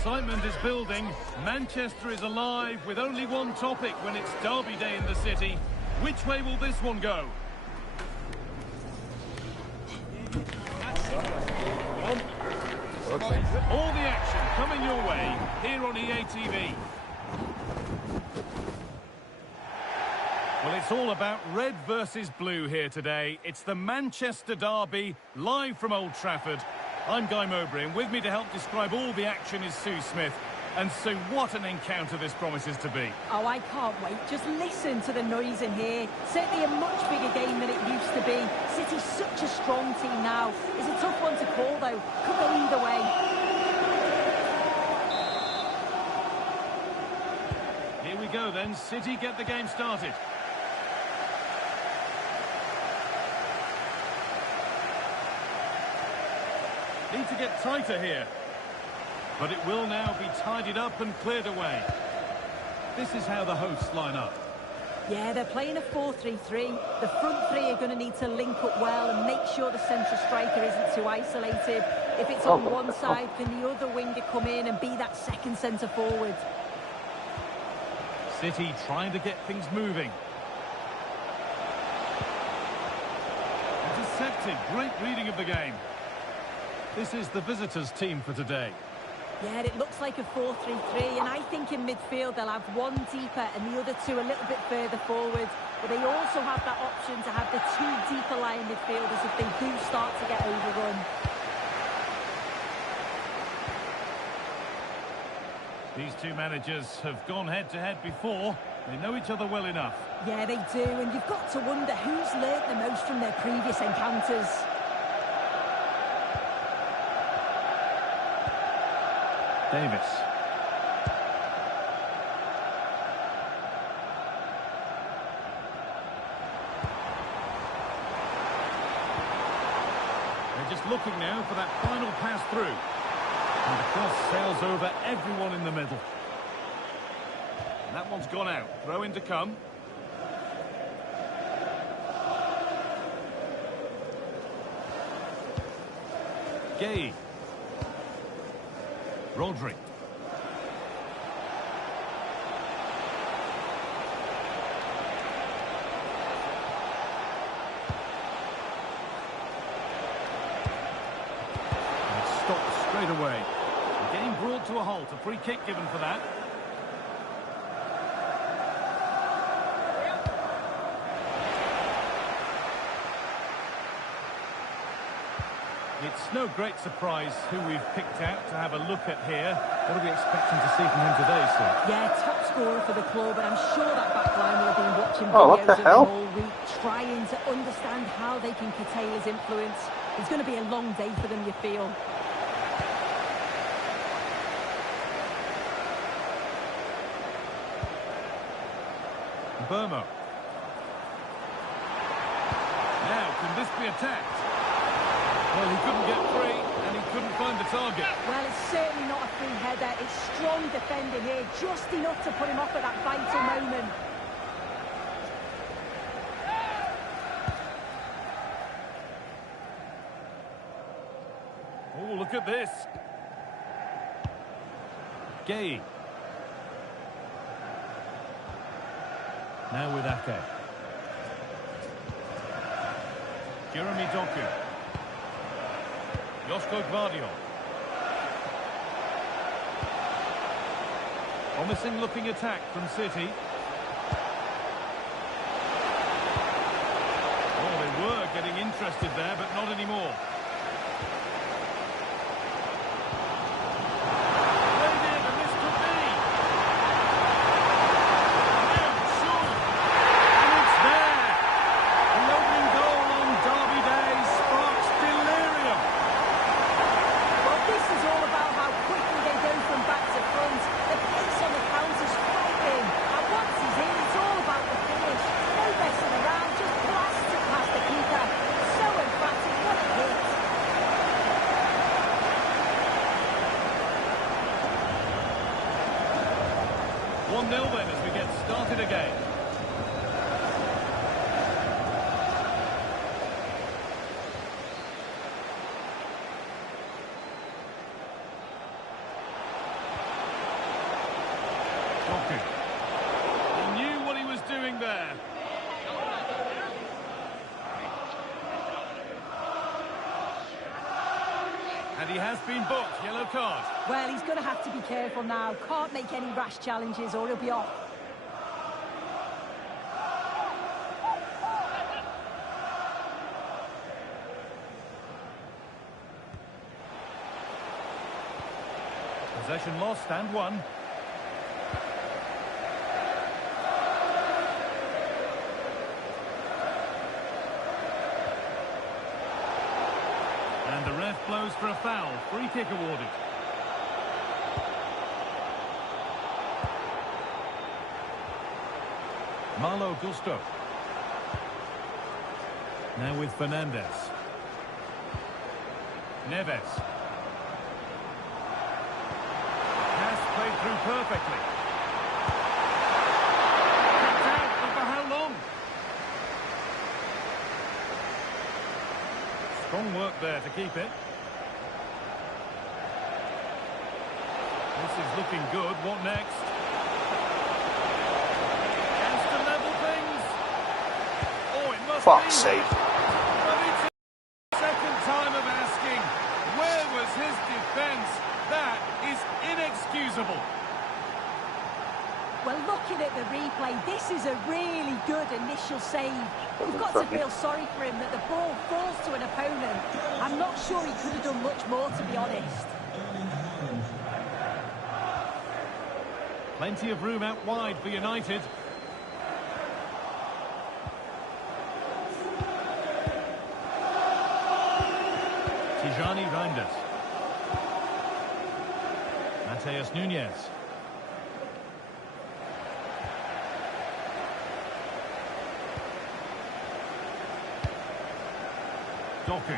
excitement is building. Manchester is alive with only one topic when it's derby day in the city. Which way will this one go? All the action coming your way here on EA TV. Well, it's all about red versus blue here today. It's the Manchester derby, live from Old Trafford. I'm Guy Mowbray, and with me to help describe all the action is Sue Smith. And Sue, what an encounter this promises to be. Oh, I can't wait. Just listen to the noise in here. Certainly a much bigger game than it used to be. City's such a strong team now. It's a tough one to call, though. Could go either way. Here we go, then. City get the game started. Need to get tighter here. But it will now be tidied up and cleared away. This is how the hosts line up. Yeah, they're playing a 4-3-3. The front three are going to need to link up well and make sure the central striker isn't too isolated. If it's on one side, can the other winger come in and be that second centre forward? City trying to get things moving. Intercepted. Great reading of the game. This is the visitors' team for today. Yeah, it looks like a 4-3-3, and I think in midfield they'll have one deeper and the other two a little bit further forward. But they also have that option to have the two deeper lying midfielders if they do start to get overrun. These two managers have gone head-to-head before. They know each other well enough. Yeah, they do, and you've got to wonder who's learnt the most from their previous encounters. Davis. They're just looking now for that final pass through. And the cross sails over everyone in the middle. And that one's gone out. Throw in to come. Gay. Rodri. And stopped straight away. The game brought to a halt. A free kick given for that. It's no great surprise who we've picked out to have a look at here. What are we expecting to see from him today, sir? Yeah, top scorer for the club, and I'm sure that back line will have been watching what videos the of him hell? all week, trying to understand how they can curtail his influence. It's going to be a long day for them, you feel. Burmo. Now, can this be attacked? Well, he couldn't get free, and he couldn't find the target. Well, it's certainly not a free header. It's strong defending here, just enough to put him off at that vital moment. Oh, look at this. Gay. Now with Ake. Jeremy Doku. Josko Gvardiol. Promising looking attack from City. Oh, they were getting interested there, but not anymore. Played in, and this could be. Now, surely. And it's there. The opening goal on Derby Day sparks delirium. Well, this is all about how quickly they go from back to front. The pace on the counter's frightening. And once he's in, it's all about the finish. No messing around, just blast it past the keeper. So emphatic, what a hit. 1-0 then as we get started again. And he has been booked. Yellow card. Well, he's going to have to be careful now. Can't make any rash challenges or he'll be off. Possession lost and won. And the ref blows for a foul. Free kick awarded. Malo Gusto. Now with Fernandez. Neves. Pass played through perfectly. Kicked out, but for how long? Strong work there to keep it. This is looking good. What next? Chance to level things. Oh, it must Fuck's be. sake. Well, it's a second time of asking. Where was his defence? That is inexcusable. Well, looking at the replay, this is a really good initial save. You've got to feel sorry for him that the ball falls to an opponent. I'm not sure he could have done much more, to be honest. Plenty of room out wide for United. Tijani Reinders. Mateus Nunes. Doku.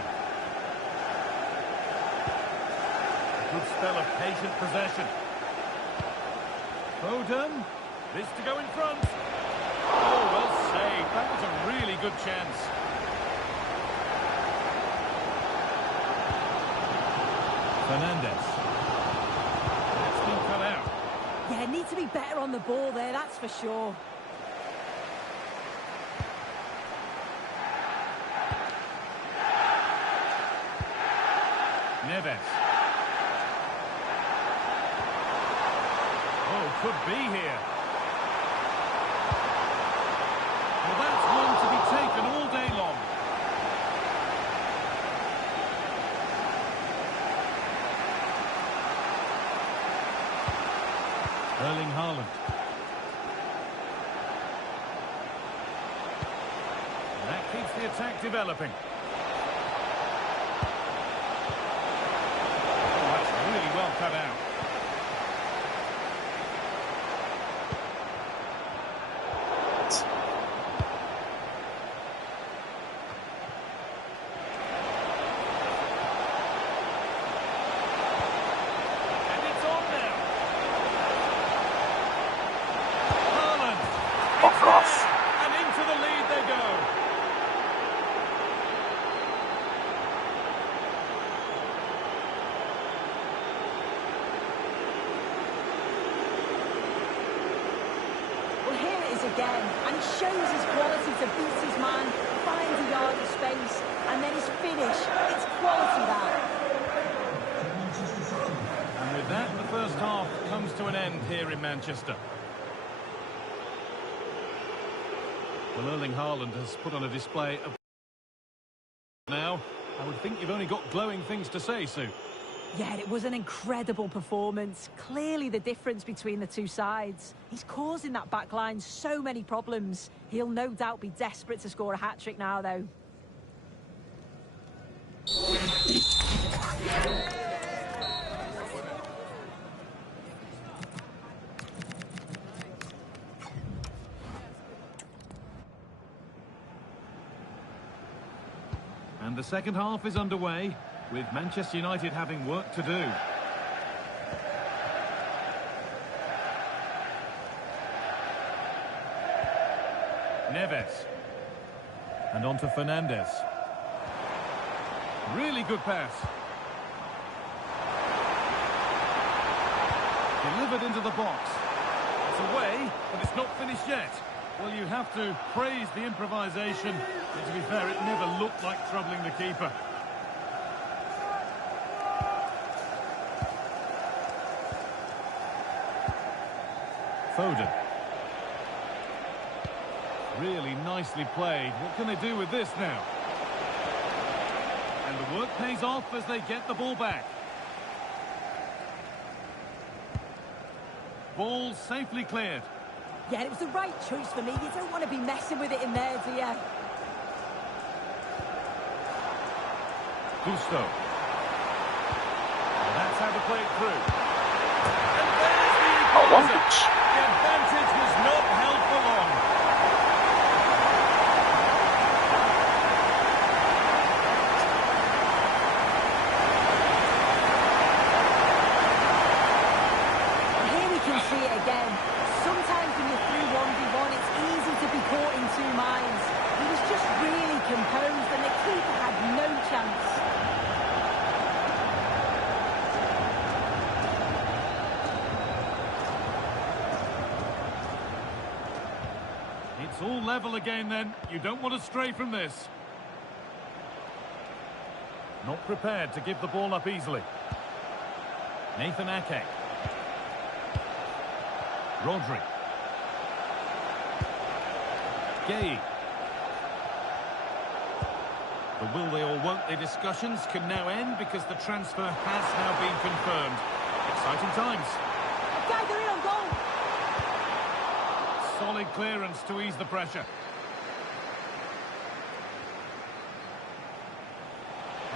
Good spell of patient possession. Foden. This to go in front. Oh, well saved. That was a really good chance. Fernandez. That's been cut out. Yeah, need to be better on the ball there, that's for sure. Neves. Oh, could be here. Well, that's one to be taken all day long. Erling Haaland. And that keeps the attack developing. Oh, that's really well cut out. And it's on now. Haaland. Fuck off. And into the lead they go. Well, here it is again, and he shows his quality to beat his man, finds a yard of space, and then his finish. It's quality, that. And with that, the first half comes to an end here in Manchester. Well, Erling Haaland has put on a display of... Now, I would think you've only got glowing things to say, Sue. Yeah, it was an incredible performance. Clearly the difference between the two sides. He's causing that back line so many problems. He'll no doubt be desperate to score a hat-trick now, though. And the second half is underway, with Manchester United having work to do. Neves. And on to Fernandez. Really good pass. Delivered into the box. It's away, but it's not finished yet. Well, you have to praise the improvisation. And to be fair, it never looked like troubling the keeper. Foden. Really nicely played. What can they do with this now? And the work pays off as they get the ball back. Ball safely cleared. Yeah, it was the right choice for me. You don't want to be messing with it in there, do you? Gusto. And that's how to play it through. And there's the equaliser. The advantage was not held for long. Here we can see it again. Sometimes when you're through 1v1, it's easy to be caught in two minds. He was just really composed and the keeper had no chance. It's all level again then. You don't want to stray from this. Not prepared to give the ball up easily. Nathan Ake. Rodri. Gay. The will they or won't they discussions can now end because the transfer has now been confirmed. Exciting times. Okay, they're in on goal. Solid clearance to ease the pressure.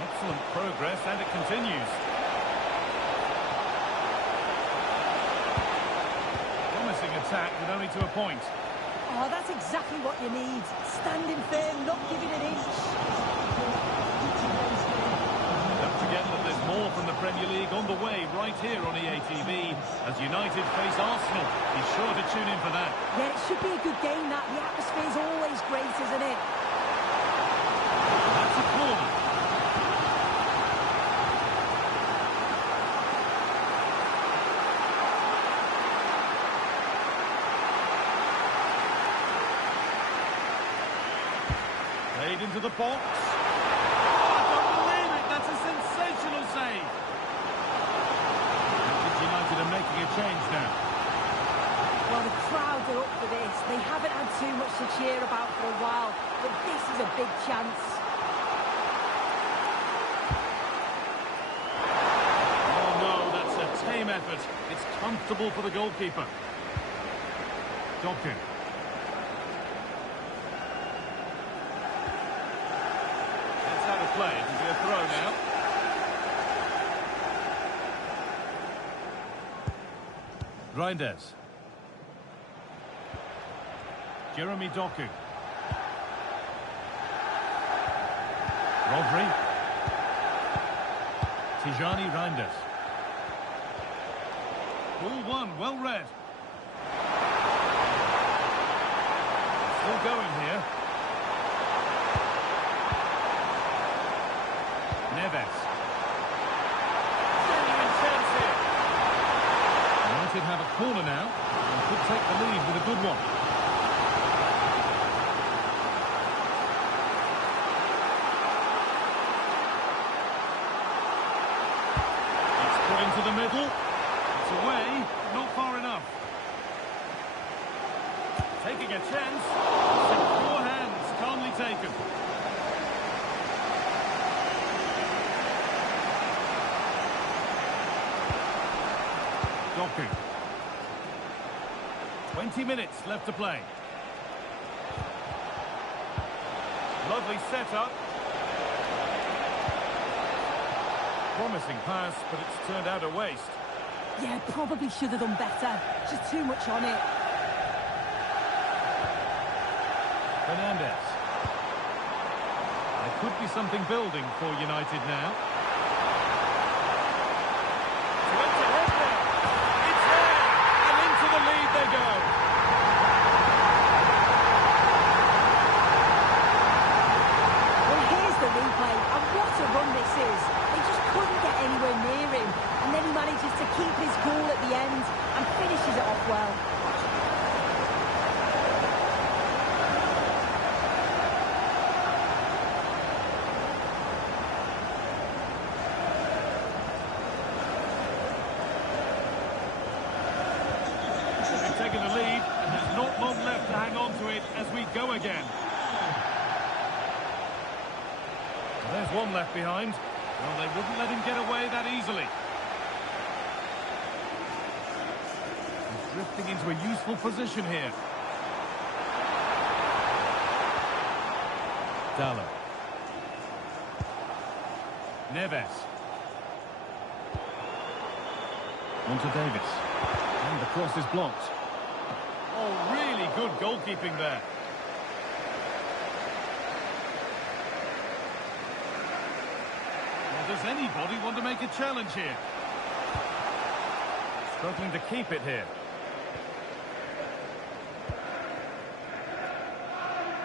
Excellent progress and it continues. Promising attack with only to a point. Oh, that's exactly what you need. Standing firm, not giving an inch. Don't forget that there's more from the Premier League on the way right here on EA TV. As United face Arsenal, be sure to tune in for that. Yeah, it should be a good game, that. The atmosphere's always great, isn't it? That's a corner. Played into the box. Oh, I don't believe it. That's a sensational save. Leeds United are making a change now. Well, the crowd are up for this. They haven't had too much to cheer about for a while, but this is a big chance. Oh no, that's a tame effort. It's comfortable for the goalkeeper. Doku. That's how to play. It'll be a throw now. Reinders. Jeremy Doku. Rodri. Tijani Reinders. Ball one, well read. Still going here. Neves. Genuine chance here. United have a corner now and could take the lead with a good one. It's put into the middle. It's away, not far enough. Taking a chance. Secure hands, calmly taken. Doku. 20 minutes left to play. Lovely setup. Promising pass, but it's turned out a waste. Yeah, probably should have done better. Just too much on it. Fernandes. There could be something building for United now. Went ahead there. It's there. And into the lead they go. Well, here's the replay, and what a run this is. They just couldn't get anywhere near him, and then he manages to keep his cool at the end and finishes it off well. There's one left behind. Well, they wouldn't let him get away that easily. He's drifting into a useful position here. Dallo. Neves. On to Davis. And the cross is blocked. Oh, really good goalkeeping there. Well, does anybody want to make a challenge here? Struggling to keep it here.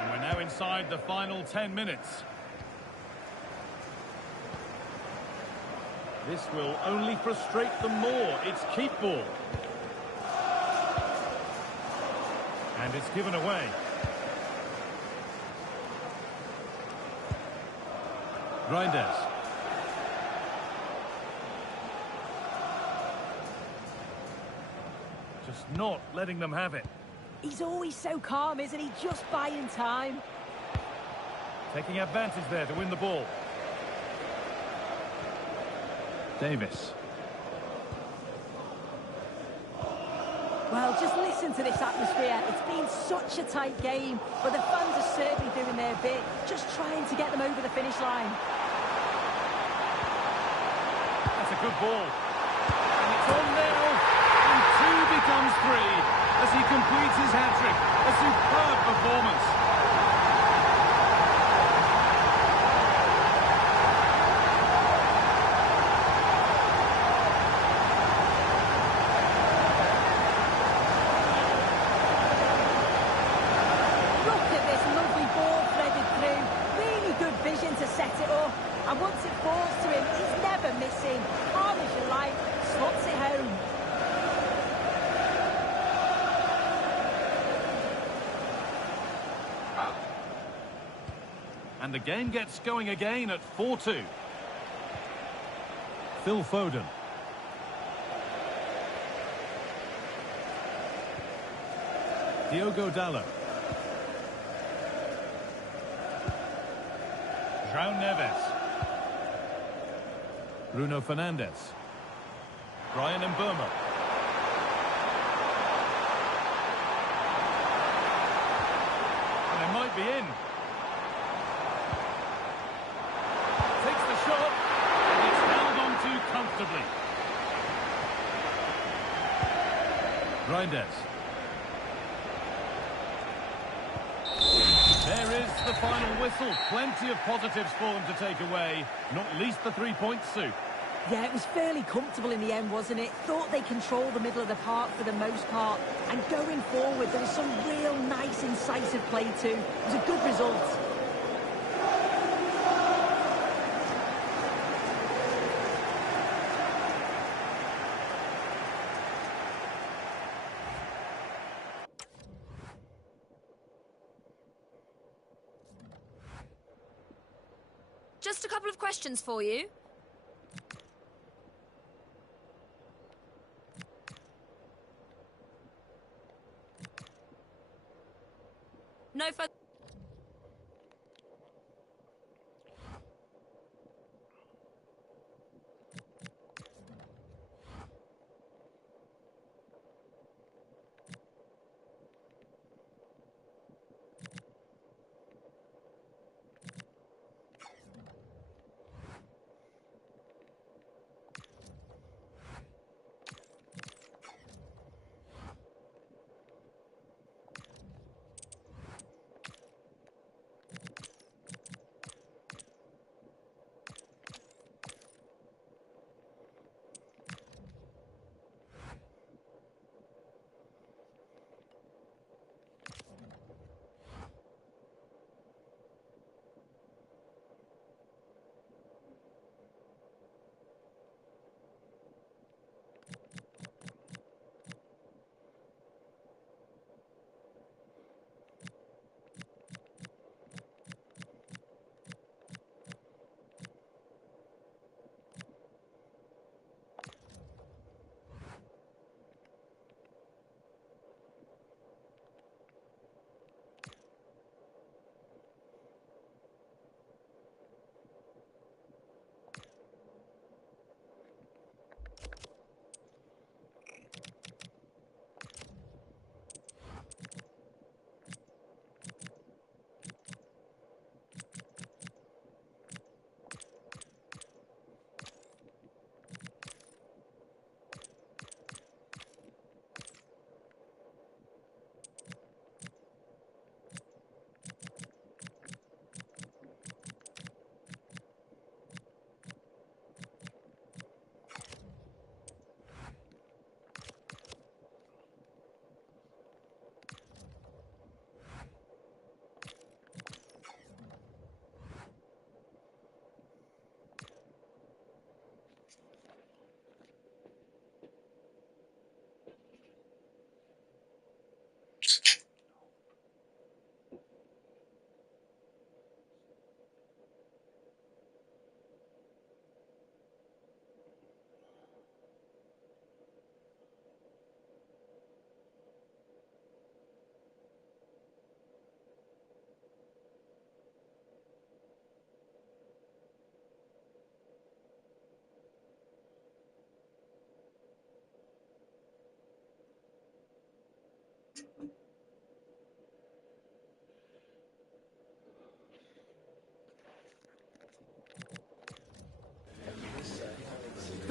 And we're now inside the final 10 minutes. This will only frustrate them more. It's keep ball. And it's given away. Reinders. Just not letting them have it. He's always so calm, isn't he? Just buying time. Taking advantage there to win the ball. Davis. Well, just listen to this atmosphere. It's been such a tight game, but the fans are certainly doing their bit, just trying to get them over the finish line. That's a good ball. And it's on now. And 2 becomes 3 as he completes his hat-trick. A superb performance. To set it up, and once it falls to him, he's never missing. Calm as you like, slots it home. And the game gets going again at 4-2. Phil Foden. Diogo Dallo. João Neves. Bruno Fernandes. Brian Mbeumo. And it might be in. Takes the shot, and it's held on to comfortably. Reinders. There is the final whistle. Plenty of positives for them to take away, not least the 3 points, Sue. Yeah, it was fairly comfortable in the end, wasn't it? Thought they controlled the middle of the park for the most part. And going forward, there was some real nice, incisive play too. It was a good result. Just a couple of questions for you. No further...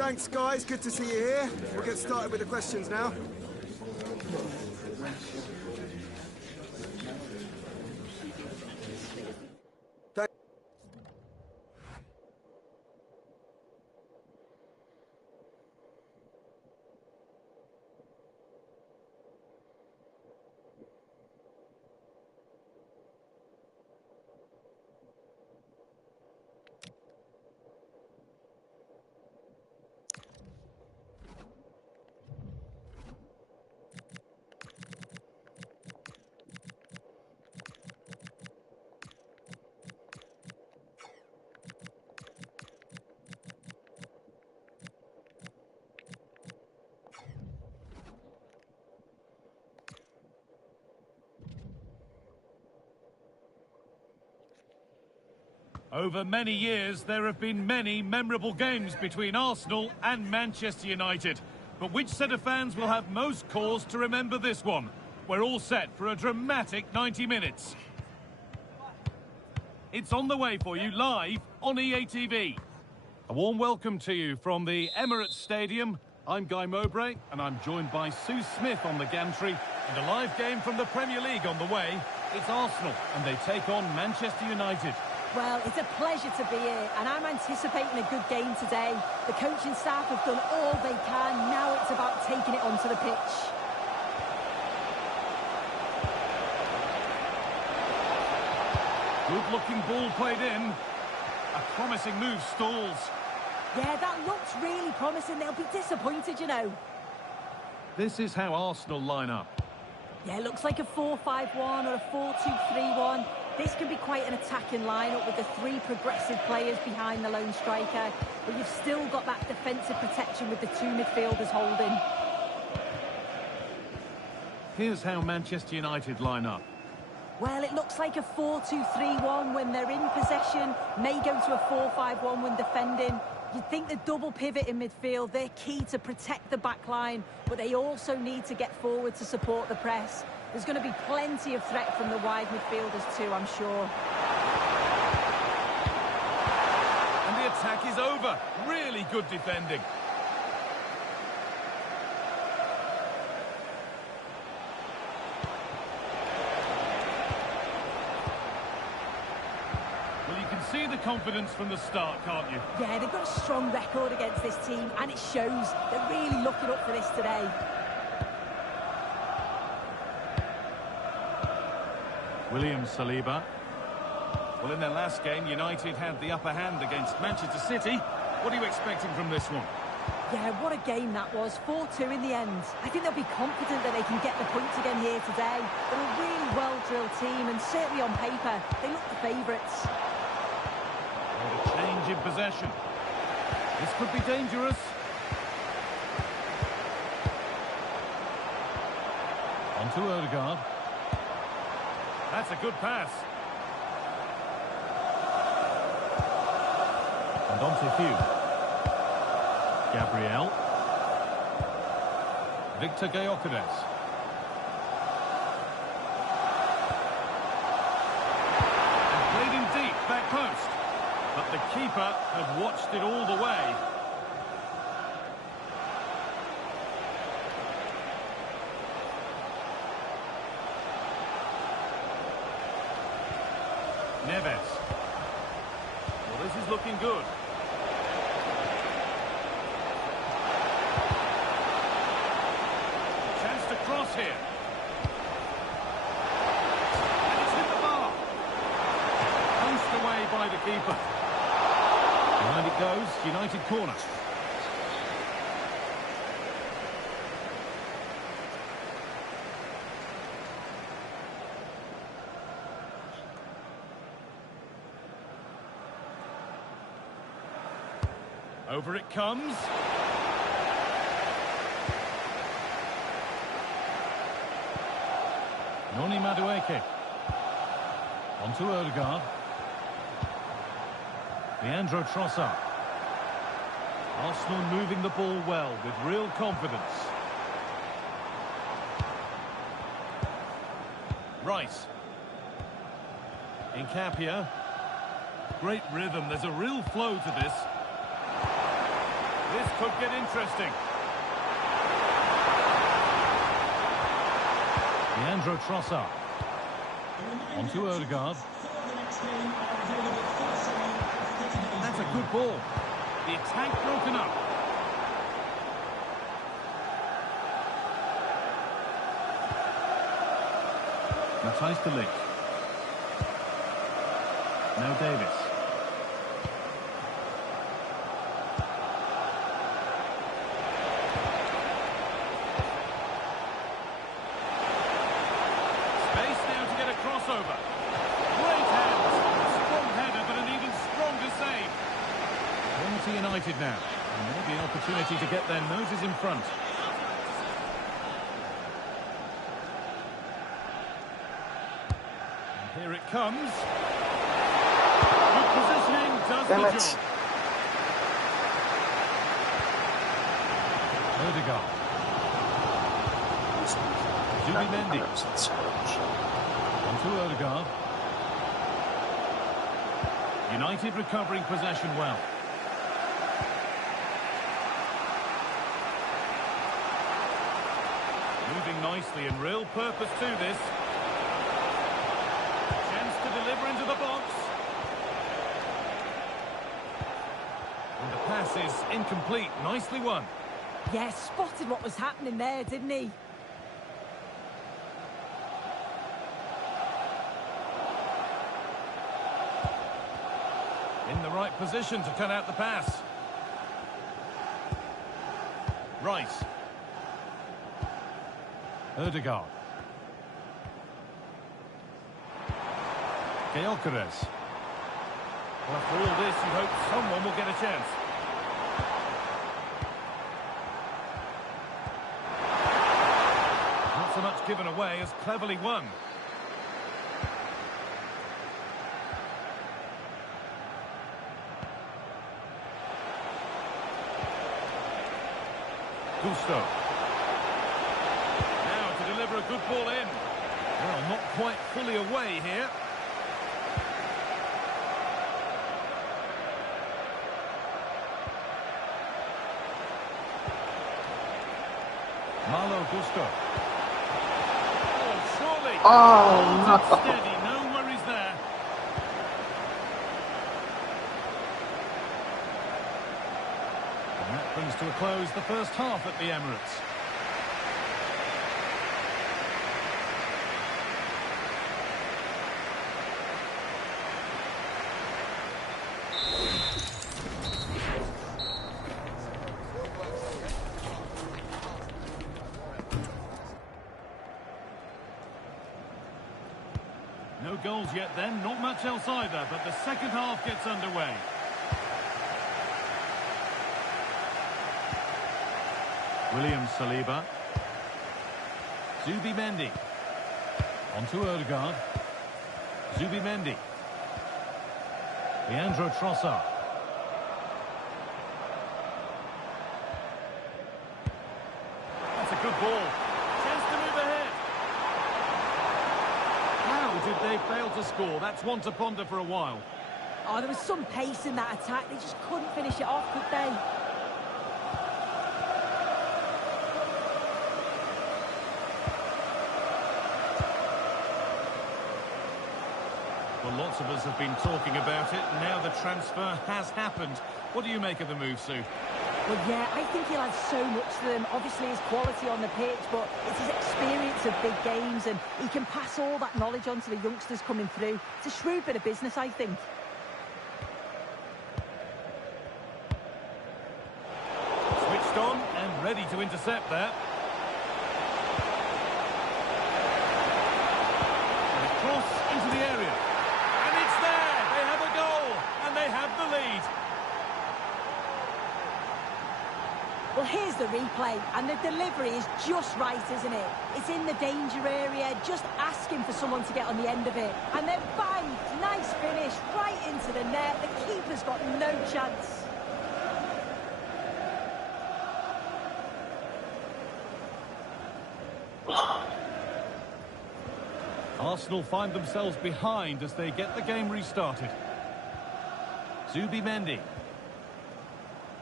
Thanks, guys. Good to see you here. We'll get started with the questions now. Over many years, there have been many memorable games between Arsenal and Manchester United. But which set of fans will have most cause to remember this one? We're all set for a dramatic 90 minutes. It's on the way for you live on EA TV. A warm welcome to you from the Emirates Stadium. I'm Guy Mowbray, and I'm joined by Sue Smith on the gantry. And a live game from the Premier League on the way. It's Arsenal, and they take on Manchester United. Well, it's a pleasure to be here, and I'm anticipating a good game today. The coaching staff have done all they can. Now it's about taking it onto the pitch. Good-looking ball played in. A promising move stalls. Yeah, that looks really promising. They'll be disappointed, you know. This is how Arsenal line up. Yeah, it looks like a 4-5-1 or a 4-2-3-1. This can be quite an attacking lineup with the three progressive players behind the lone striker, but you've still got that defensive protection with the two midfielders holding. Here's how Manchester United line up. Well, it looks like a 4-2-3-1 when they're in possession, may go to a 4-5-1 when defending. You'd think the double pivot in midfield, they're key to protect the back line, but they also need to get forward to support the press. There's going to be plenty of threat from the wide midfielders too, I'm sure. And the attack is over. Really good defending. Well, you can see the confidence from the start, can't you? Yeah, they've got a strong record against this team, and it shows. They're really looking up for this today. William Saliba. Well, in their last game, United had the upper hand against Manchester City. What are you expecting from this one? Yeah, what a game that was. 4-2 in the end. I think they'll be confident that they can get the points again here today. They're a really well-drilled team, and certainly on paper, they look the favourites. What a change in possession. This could be dangerous. On to Odegaard. That's a good pass. And on to Hugh. Gabriel. Victor Gyökeres. And played in deep, back post. But the keeper had watched it all the way. Neves. Well, this is looking good. Chance to cross here. And it's hit the bar. Punched away by the keeper. Behind it goes, United corner. Over it comes. Noni Madueke. On to Odegaard. Leandro Trossard. Arsenal moving the ball well with real confidence. Rice. Nkapia. Great rhythm. There's a real flow to this. This could get interesting. Leandro Trossard. On to Odegaard. That's a good ball. The attack broken up. Matthijs de Ligt. Now Davis. Space now to get a crossover. Great hands. Strong header, but an even stronger save. Quality United now. And maybe an opportunity to get their noses in front. And here it comes. Good positioning does Damn the it. job. Odegaard. Zubimendi. On to Odegaard. United recovering possession well. Moving nicely and real purpose to this. Chance to deliver into the box. And the pass is incomplete. Nicely won. Yeah, spotted what was happening there, didn't he? In the right position to cut out the pass. Rice. Odegaard. Gyökeres. Well, after all this, you hope someone will get a chance. Not so much given away as cleverly won. Gusto. Now to deliver a good ball in. Well, not quite fully away here. Malo Gusto. Oh, surely. Oh, Holds no. it steady, no worries there. And that brings to a close the first half at the Emirates. No goals yet then, not much else either, but the second half gets underway. William Saliba. Zubimendi. On to Odegaard. Zubimendi. Leandro Trossard. That's a good ball. Chance to move ahead. How did they fail to score? That's one to ponder for a while. Oh, there was some pace in that attack. They just couldn't finish it off, could they? Well, lots of us have been talking about it. Now the transfer has happened. What do you make of the move, Sue? Well, yeah, I think he'll add so much to them. Obviously, his quality on the pitch, but it's his experience of big games, and he can pass all that knowledge on to the youngsters coming through. It's a shrewd bit of business, I think. Switched on and ready to intercept there. And a cross into the area. And it's there! They have a goal! And they have the lead. Well, here's the replay, and the delivery is just right, isn't it? It's in the danger area, just asking for someone to get on the end of it. And then bang! Nice finish, right into the net. The keeper's got no chance. Arsenal find themselves behind as they get the game restarted. Zubimendi.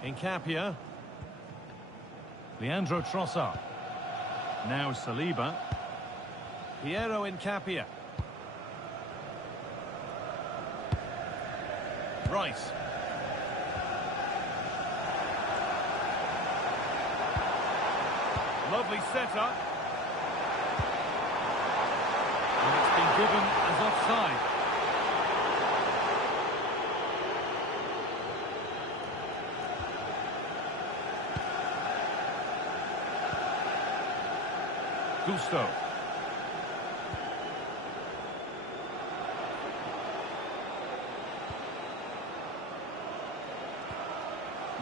Nkapia. Leandro Trossard. Now Saliba. Piero Incapia. Rice. Lovely setup. And it's been given as offside. Gusto.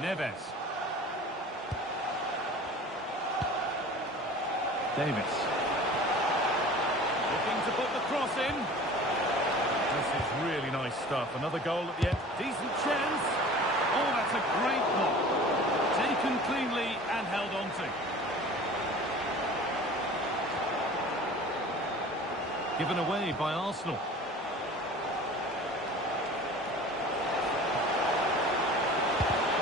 Neves. Davis. Looking to put the cross in. This is really nice stuff. Another goal at the end. Decent chance. Oh, that's a great block. Taken cleanly and held on to. Given away by Arsenal.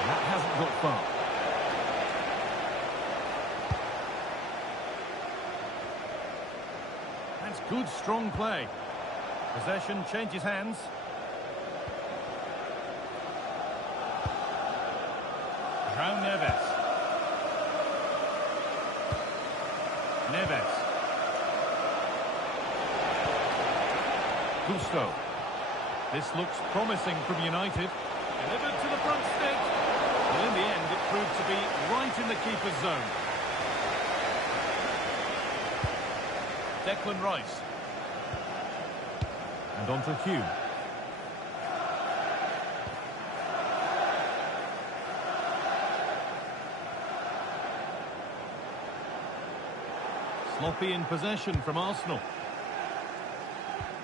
That hasn't got far. That's good, strong play. Possession changes hands. João Neves. Neves. Gusto. This looks promising from United. Delivered to the front stick. Well, in the end, it proved to be right in the keeper's zone. Declan Rice. And on to Hugh. Sloppy in possession from Arsenal.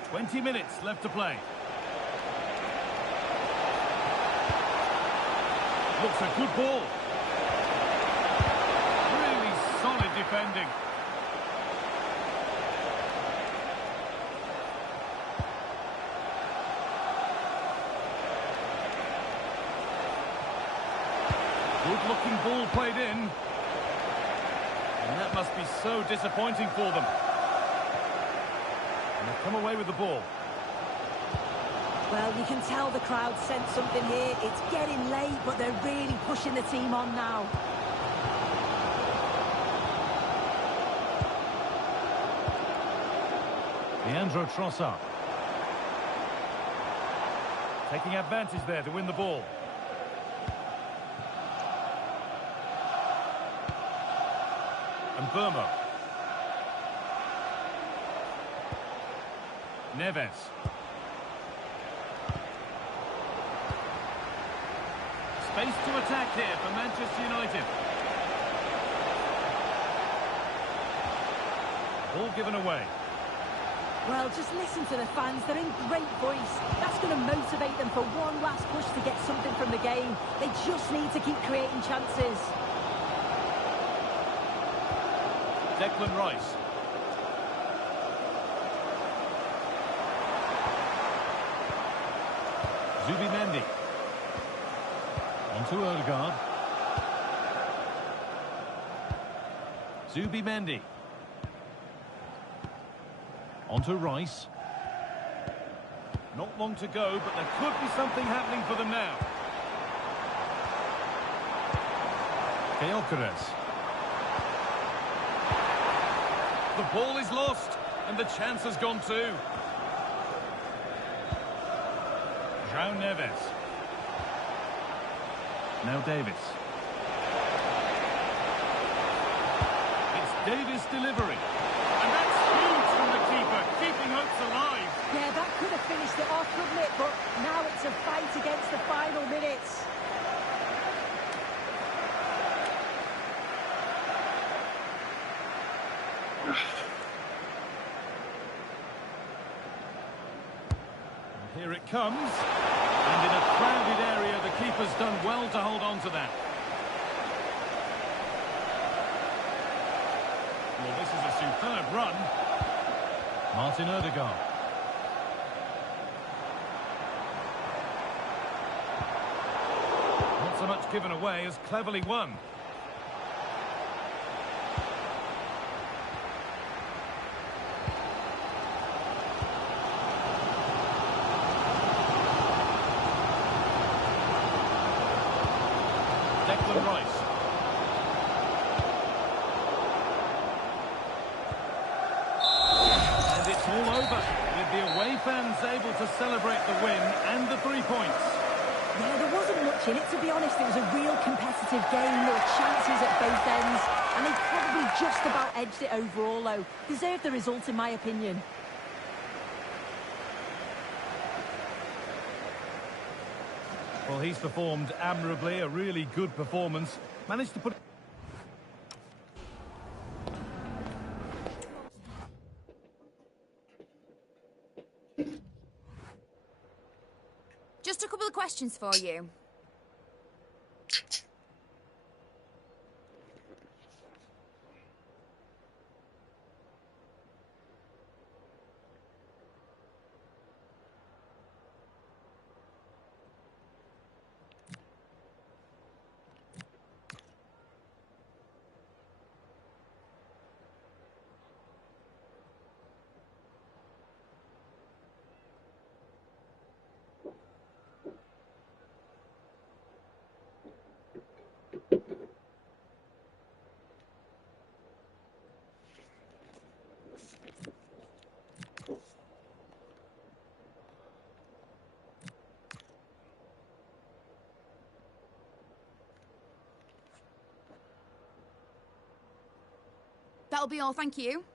20 minutes left to play. Looks a good ball. Really solid defending. Good-looking ball played in. And that must be so disappointing for them. And they've come away with the ball. Well, you can tell the crowd sensed something here. It's getting late, but they're really pushing the team on now. Leandro Trossard. Taking advantage there to win the ball. And Burma. Neves. Space to attack here for Manchester United. Ball given away. Well, just listen to the fans. They're in great voice. That's going to motivate them for one last push to get something from the game. They just need to keep creating chances. Declan Rice. Zubimendi. On to Odegaard. Zubimendi. On to Rice. Not long to go, but there could be something happening for them now. Gyökeres. The ball is lost, and the chance has gone too. João Neves. Now Davis. It's Davis' delivery. And that's huge from the keeper, keeping hopes alive. Yeah, that could have finished it off, couldn't it? But now it's a fight against the final minutes. And here it comes. And in a crowded area, the keeper's done well to hold on to that. Well, this is a superb run. Martin Odegaard. Not so much given away as cleverly won. Declan Rice. And it's all over, with the away fans able to celebrate the win and the 3 points. Yeah, there wasn't much in it, to be honest. It was a real competitive game. There were chances at both ends. And they probably just about edged it overall, though. Deserved the result, in my opinion. Well, he's performed admirably, a really good performance. Managed to put... Just a couple of questions for you. That'll be all, thank you.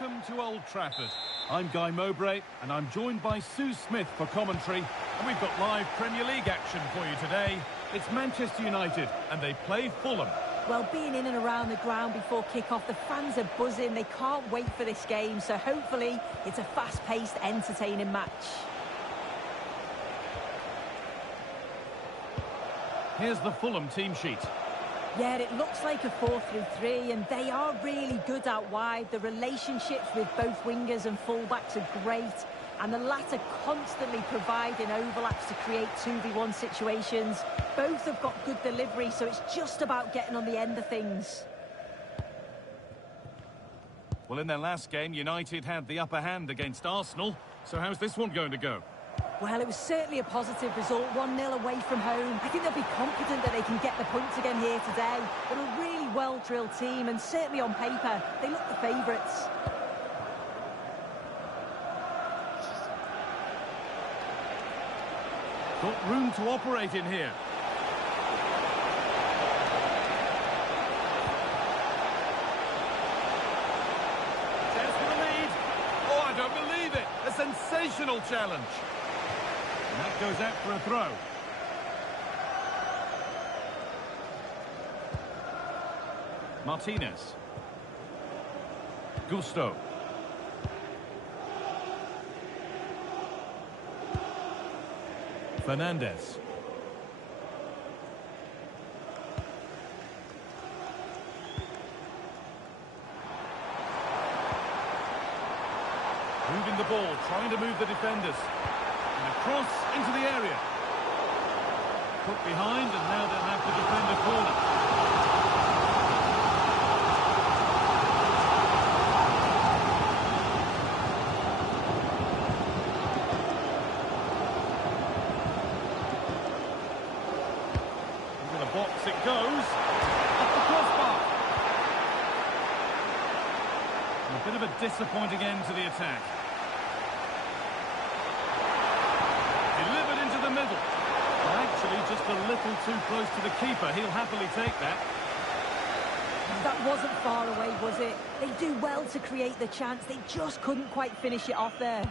welcome to Old Trafford. I'm Guy Mowbray, and I'm joined by Sue Smith for commentary. And we've got live Premier League action for you today. It's Manchester United, and they play Fulham. Well, being in and around the ground before kick-off, the fans are buzzing. They can't wait for this game, so hopefully it's a fast-paced, entertaining match. Here's the Fulham team sheet. Yeah, it looks like a 4-3-3, and they are really good out wide. The relationships with both wingers and fullbacks are great, and the latter constantly providing overlaps to create 2v1 situations. Both have got good delivery, so it's just about getting on the end of things. Well, in their last game, United had the upper hand against Arsenal. So how's this one going to go? Well, it was certainly a positive result, 1-0 away from home. I think they'll be confident that they can get the points again here today. They're a really well-drilled team, and certainly on paper, they look the favourites. Got room to operate in here. Chance for the lead. Oh, I don't believe it. A sensational challenge. And that goes out for a throw. Martinez. Gusto. Fernandez. Moving the ball, trying to move the defenders. And a cross into the area. Put behind, and now they'll have to defend a corner. Box it goes, off the crossbar. And a bit of a disappointing end to the attack. Delivered into the middle. Well, actually, just a little too close to the keeper. He'll happily take that. That wasn't far away, was it? They do well to create the chance. They just couldn't quite finish it off there.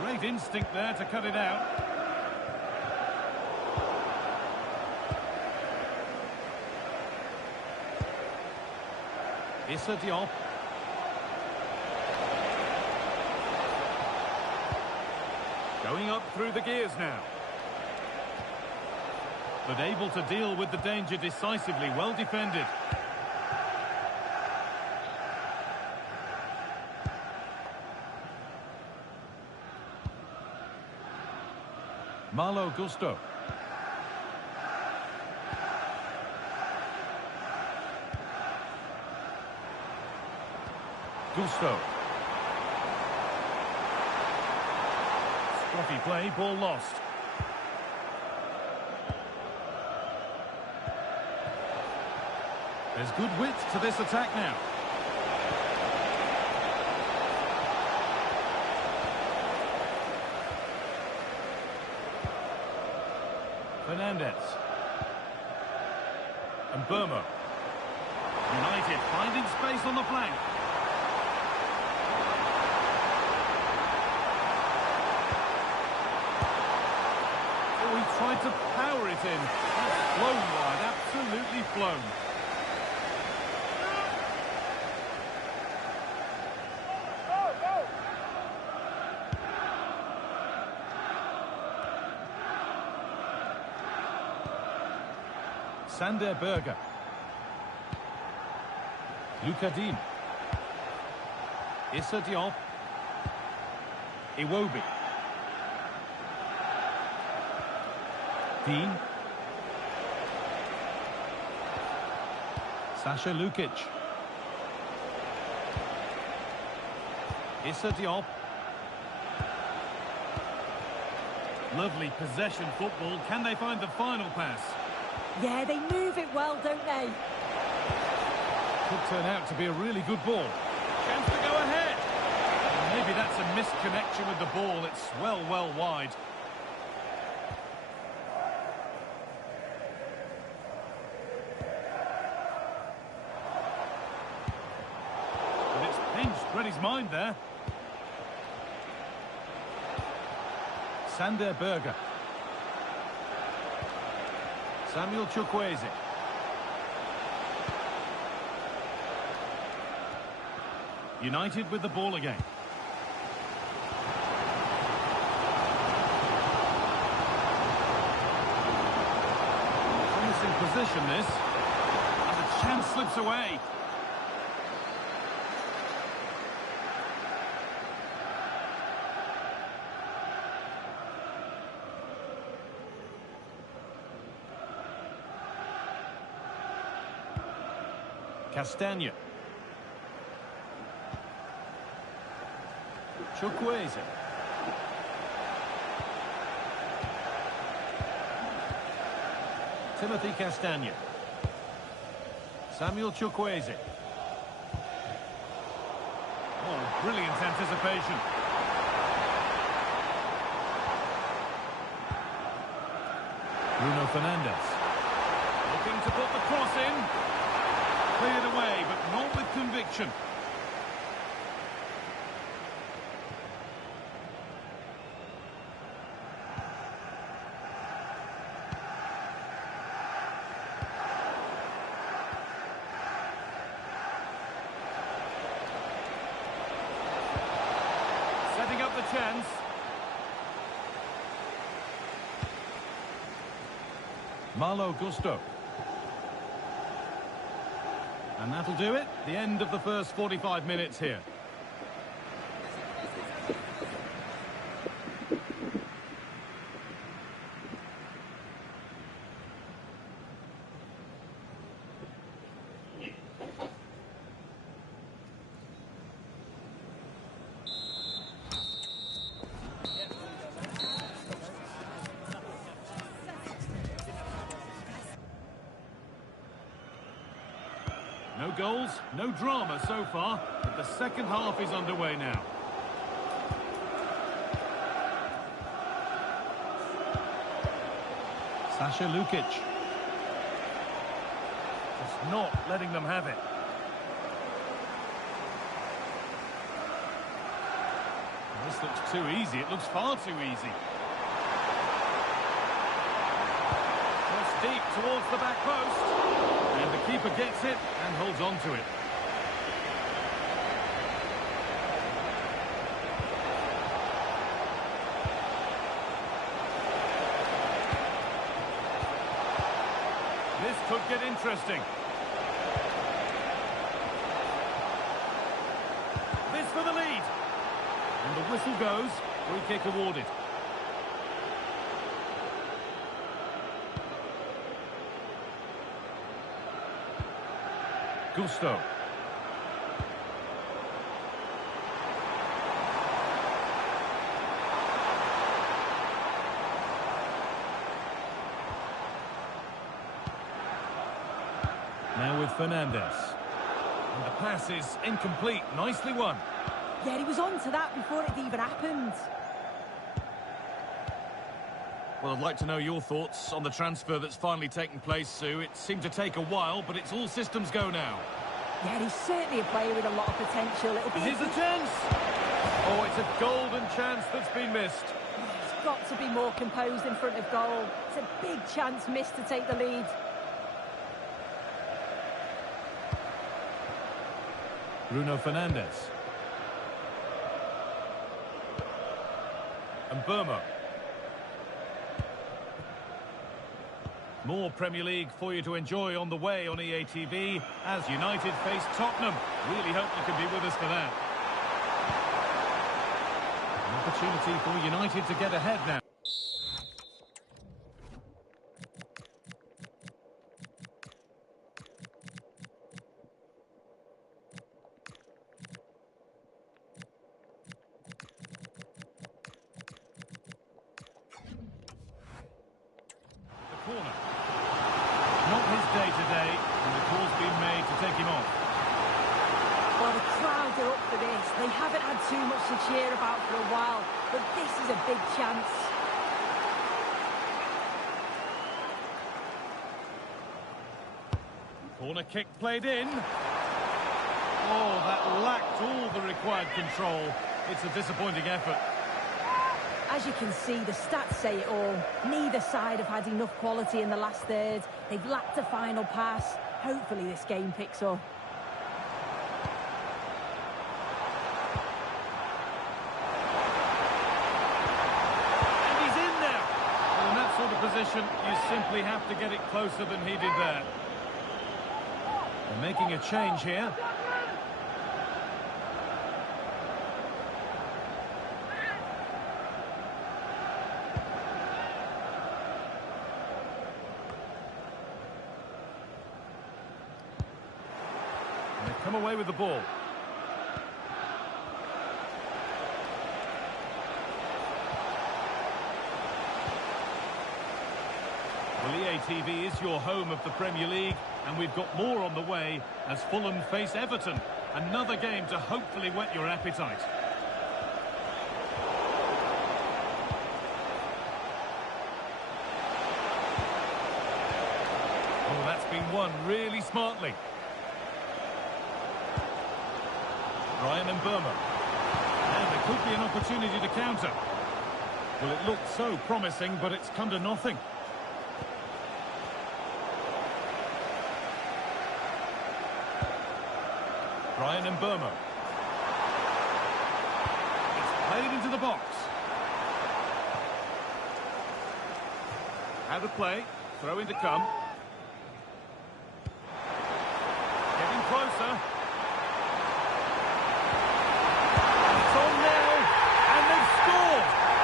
Great instinct there to cut it out. Issa Diop. Going up through the gears now. But able to deal with the danger decisively, well defended. Malo Gusto. Gusto. Scruffy play, ball lost. There's good width to this attack now. Fernandez. And Burmo. United finding space on the flank. Oh, he tried to power it in. It's flown wide, absolutely flown. Sander Berger. Luca Dean. Issa Diop. Iwobi. Dean. Sasha Lukic. Issa Diop. Lovely possession football. Can they find the final pass? Yeah, they move it well, don't they? Could turn out to be a really good ball. Chance to go ahead. Maybe that's a misconnection with the ball. It's well wide. read his mind there. Sander Berger. Samuel Chukwueze. United with the ball again. Promising position this. And the chance slips away. Castagna. Chukwueze. Timothy Castagna. Samuel Chukwueze. Oh, brilliant anticipation. Bruno Fernandes. Looking to put the cross in. Cleared away, but not with conviction. Setting up the chance. Malo Gusto. And that'll do it. The end of the first 45 minutes here. No goals, no drama so far, but the second half is underway now. Sasha Lukic. Just not letting them have it. This looks too easy. It looks far too easy. Cross deep towards the back post. And the keeper gets it and holds on to it. This could get interesting. This for the lead. And the whistle goes. Free kick awarded. Gusto. Now with Fernandes. And the pass is incomplete. Nicely won. Yeah, he was on to that before it even happened. Well, I'd like to know your thoughts on the transfer that's finally taken place, Sue. It seemed to take a while, but it's all systems go now. Yeah, he's certainly a player with a lot of potential. Here's a chance! Oh, it's a golden chance that's been missed. He's got to be more composed in front of goal. It's a big chance missed to take the lead. Bruno Fernandes. And Burma. More Premier League for you to enjoy on the way on EA TV as United face Tottenham. Really hope you can be with us for that. An opportunity for United to get ahead now. The corner. Not his day today, and the call's been made to take him off. Well, the crowd are up for this. They haven't had too much to cheer about for a while, but this is a big chance. Corner kick played in. Oh, that lacked all the required control. It's a disappointing effort. As you can see, the stats say it all. Neither side have had enough quality in the last third. They've lacked a final pass. Hopefully this game picks up. And he's in there. Well, in that sort of position, you simply have to get it closer than he did there. They're making a change here. Come away with the ball. Well, EA TV is your home of the Premier League, and we've got more on the way as Fulham face Everton. Another game to hopefully whet your appetite. Oh, that's been won really smartly. Bryan Mbeumo. And there could be an opportunity to counter. Well, it looked so promising, but it's come to nothing. Bryan Mbeumo. It's played into the box. Out of play. Throw in to come. Getting closer.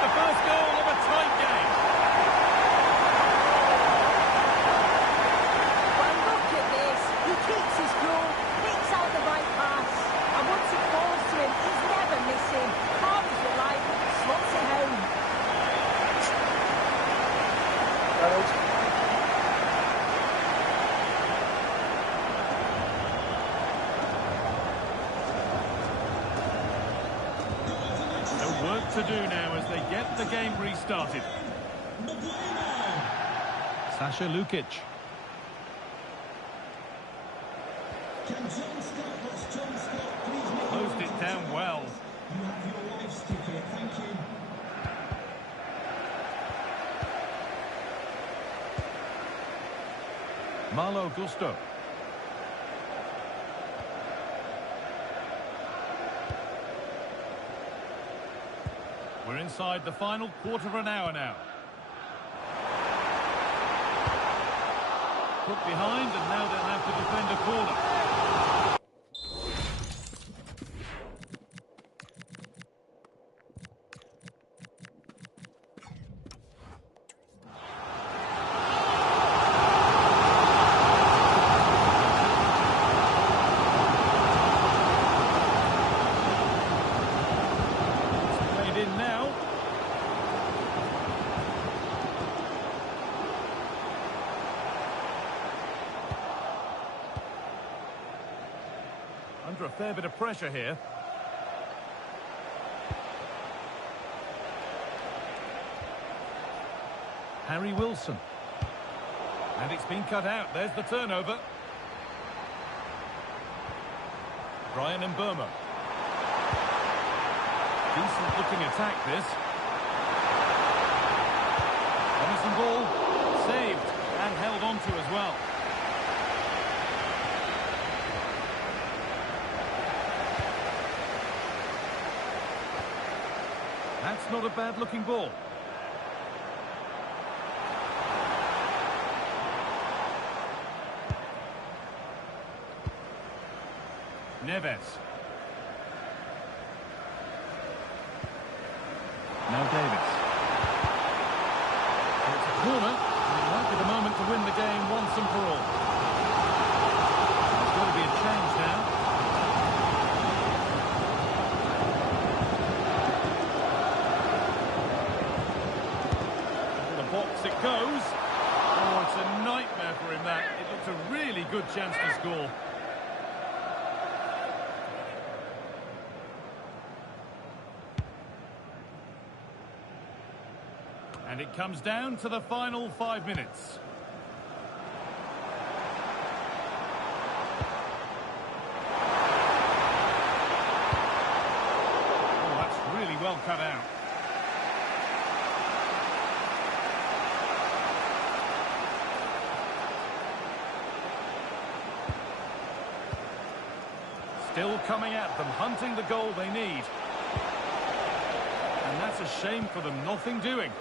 The first goal of a tight game. Well, look at this. He keeps his cool, picks out the right pass. And once it falls to him, he's never missing. Calm as you like, slots it home. To do now as they get the game restarted. Sasha Lukic. Closed it down well. Malo Gusto. We're inside the final quarter of an hour now. Put behind, and now they'll have to defend a corner. Under a fair bit of pressure here. Harry Wilson. And it's been cut out. There's the turnover. Bryan Mbeumo. Decent looking attack this. Promising ball. Saved and held on to as well. That's not a bad-looking ball. Neves. Now Davis. So it's a corner. It might be the moment to win the game once and for all. There's got to be a change now. Box it goes. Oh, it's a nightmare for him, that. It looked a really good chance to score. And it comes down to the final 5 minutes. cut out. Still coming at them, hunting the goal they need. And that's a shame for them, nothing doing.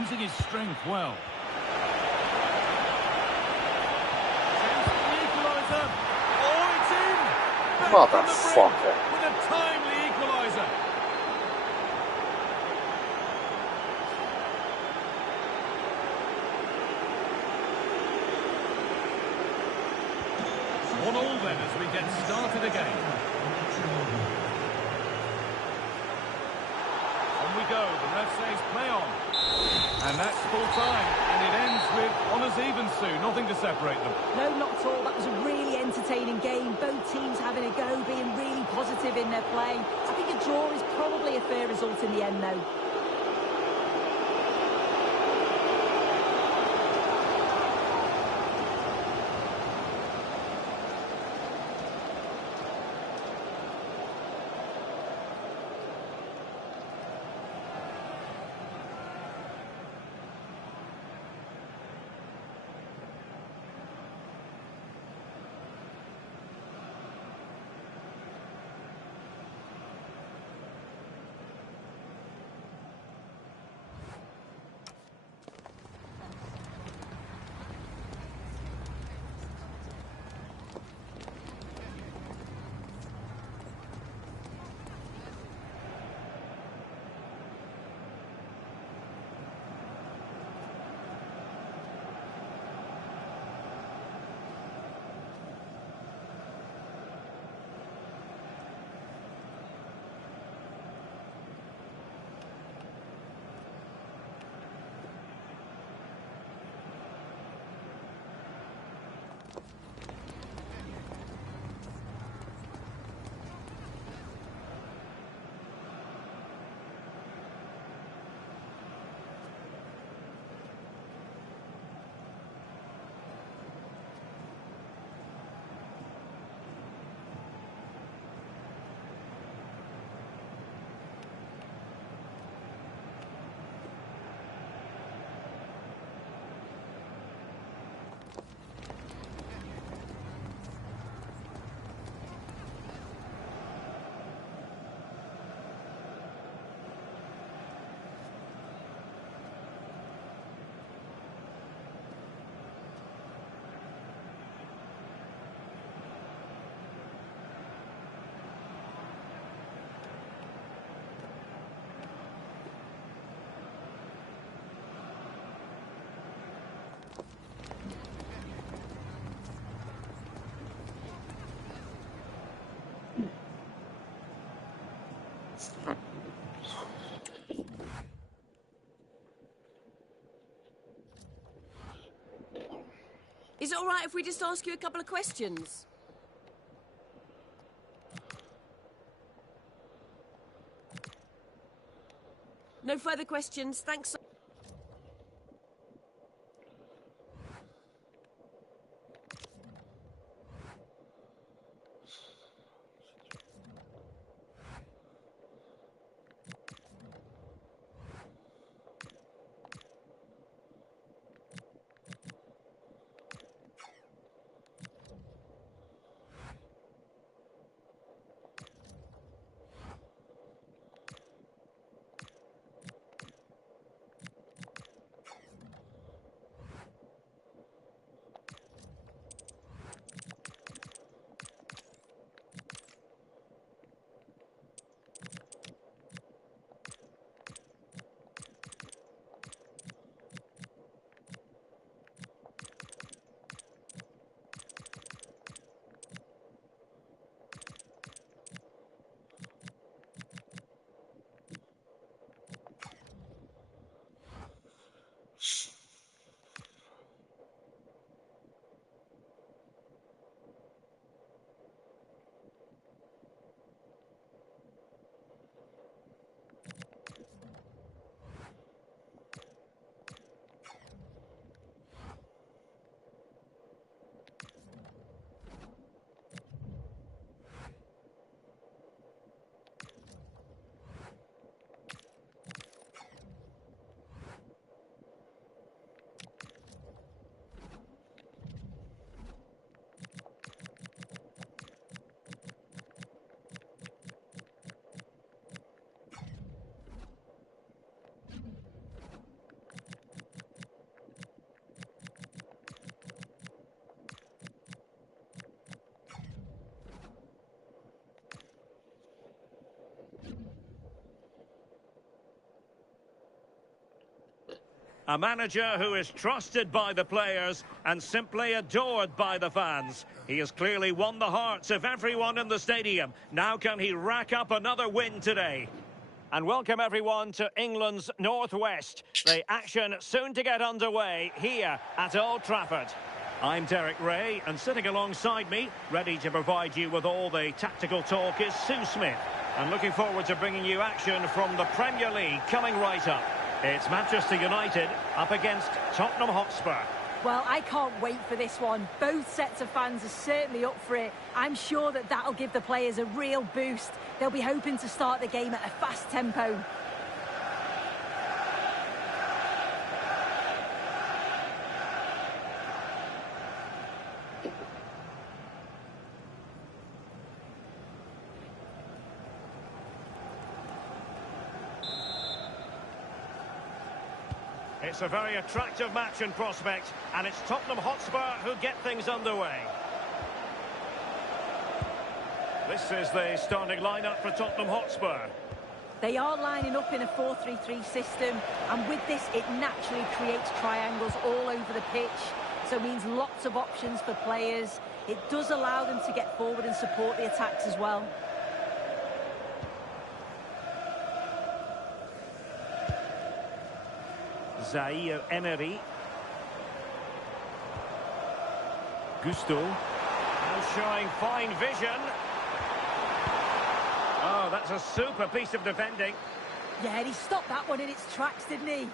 Using his strength well. Chance for the equaliser. Oh, it's in! Back from the brink Motherfucker. with a timely equaliser. One all then as we get started again. On we go, the ref says play on. And that's full time, and it ends with honours even, Sue, nothing to separate them. No, not at all. That was a really entertaining game. Both teams having a go, being really positive in their play. I think a draw is probably a fair result in the end, though. Is it all right if we just ask you a couple of questions? No further questions, thanks. A manager who is trusted by the players and simply adored by the fans. He has clearly won the hearts of everyone in the stadium. Now can he rack up another win today? And welcome everyone to England's Northwest. The action soon to get underway here at Old Trafford. I'm Derek Ray, and sitting alongside me, ready to provide you with all the tactical talk, is Sue Smith. And looking forward to bringing you action from the Premier League coming right up. It's Manchester United up against Tottenham Hotspur. Well, I can't wait for this one. Both sets of fans are certainly up for it. I'm sure that that'll give the players a real boost. They'll be hoping to start the game at a fast tempo. It's a very attractive match in prospect, and it's Tottenham Hotspur who get things underway. This is the starting lineup for Tottenham Hotspur. They are lining up in a 4-3-3 system, and with this it naturally creates triangles all over the pitch, so it means lots of options for players. It does allow them to get forward and support the attacks as well. Zaire Emery. Gusto. Now showing fine vision. Oh, that's a super piece of defending. Yeah, and he stopped that one in its tracks, didn't he?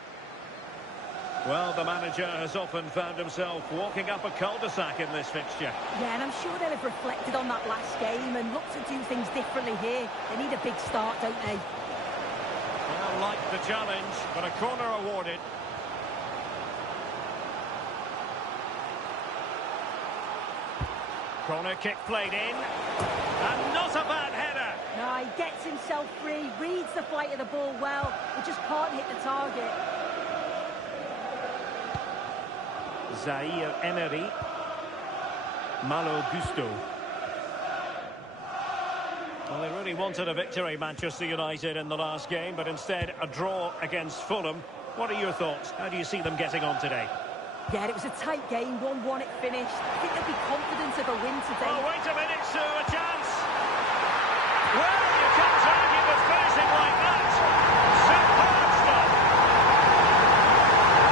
Well, the manager has often found himself walking up a cul-de-sac in this fixture. Yeah, and I'm sure they'll have reflected on that last game and looked to do things differently here. They need a big start, don't they? Well, like the challenge, but a corner awarded. Corner kick played in, and not a bad header. No, he gets himself free, reads the flight of the ball well, but just can't hit the target. Zaire Emery. Malo Gusto. Well, they really wanted a victory, Manchester United, in the last game, but instead a draw against Fulham. What are your thoughts? How do you see them getting on today? Yeah, it was a tight game, 1-1 it finished. I think they'll be confident of a win today. Oh, wait a minute, Sue, a chance! Well, you can't argue with finishing like that. Superb stuff!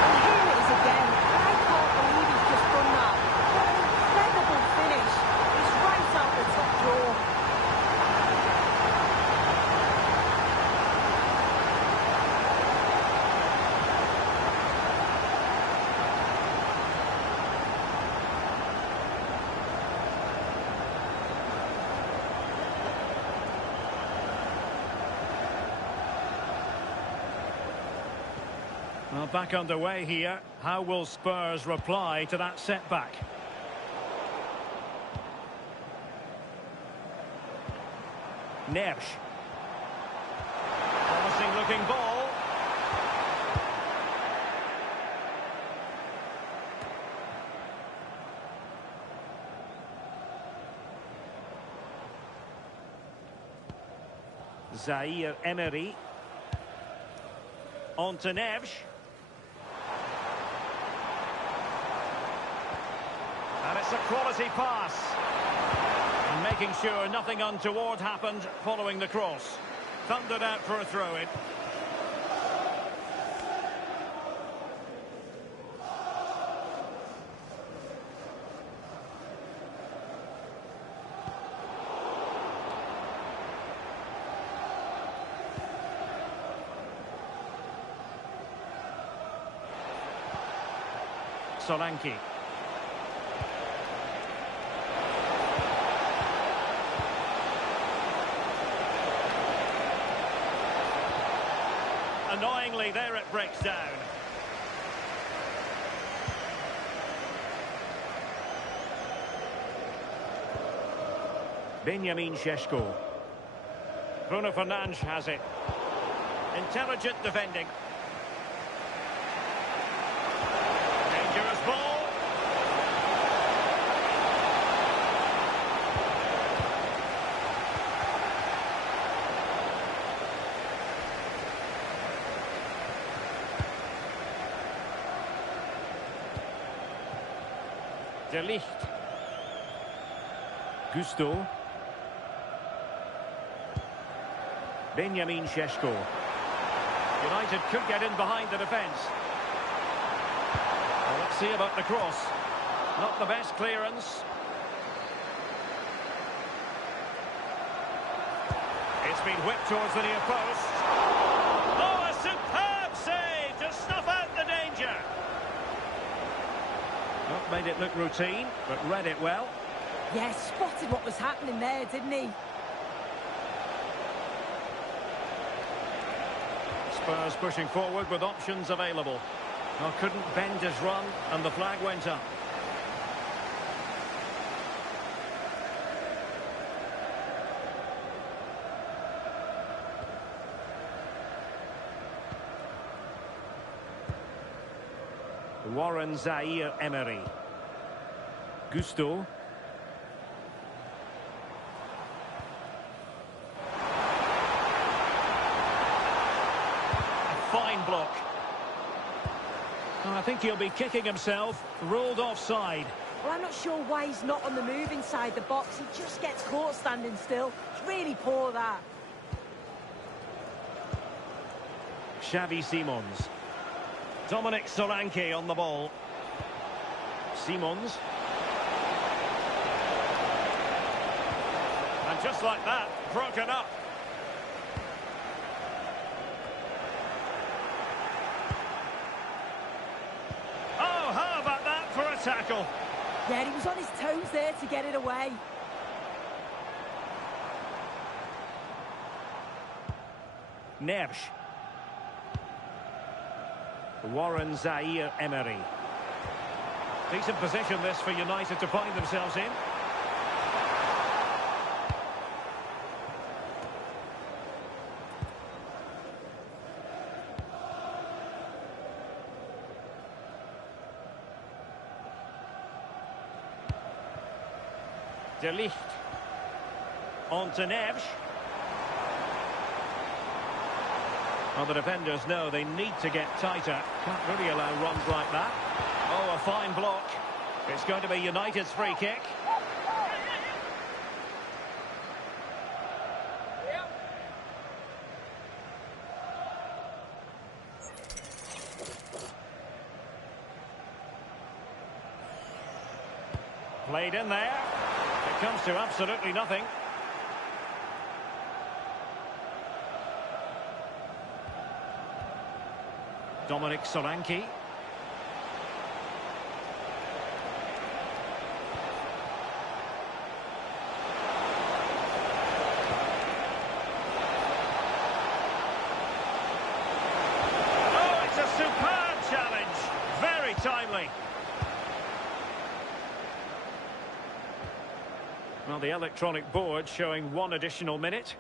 And here it is again. I can't believe he's just done that. What an incredible finish. It's right out the top drawer. Well, back underway here. How will Spurs reply to that setback? Neves. Promising looking ball. Zaire Emery. On to Neves. And it's a quality pass. And making sure nothing untoward happened following the cross. Thundered out for a throw-in. Solanke. Annoyingly, there it breaks down. Benjamin Šeško. Bruno Fernandes has it. Intelligent defending. Dangerous ball. De Ligt. Gusto. Benjamin Šeško. United could get in behind the defence. Well, let's see about the cross. Not the best clearance. It's been whipped towards the near post. Oh, a superb save to snuff out the danger. Not made it look routine, but read it well. Yeah, spotted what was happening there, didn't he? Spurs pushing forward with options available. Well, couldn't bend his run, and the flag went up. Warren Zaïre-Emery. Gusto. A fine block. I think he'll be kicking himself. Ruled offside. Well, I'm not sure why he's not on the move inside the box. He just gets caught standing still. It's really poor, that. Xavi Simons. Dominic Solanke on the ball. Simons. And just like that, broken up. Oh, how about that for a tackle? Yeah, he was on his toes there to get it away. Neves. Warren Zaïre-Emery. Decent position this for United to find themselves in. De Ligt. On to Neves. Well, the defenders know they need to get tighter. Can't really allow runs like that. Oh, a fine block. It's going to be United's free kick. Played in there. It comes to absolutely nothing. Dominic Solanke. Oh, it's a superb challenge. Very timely. Well, the electronic board showing 1 additional minute.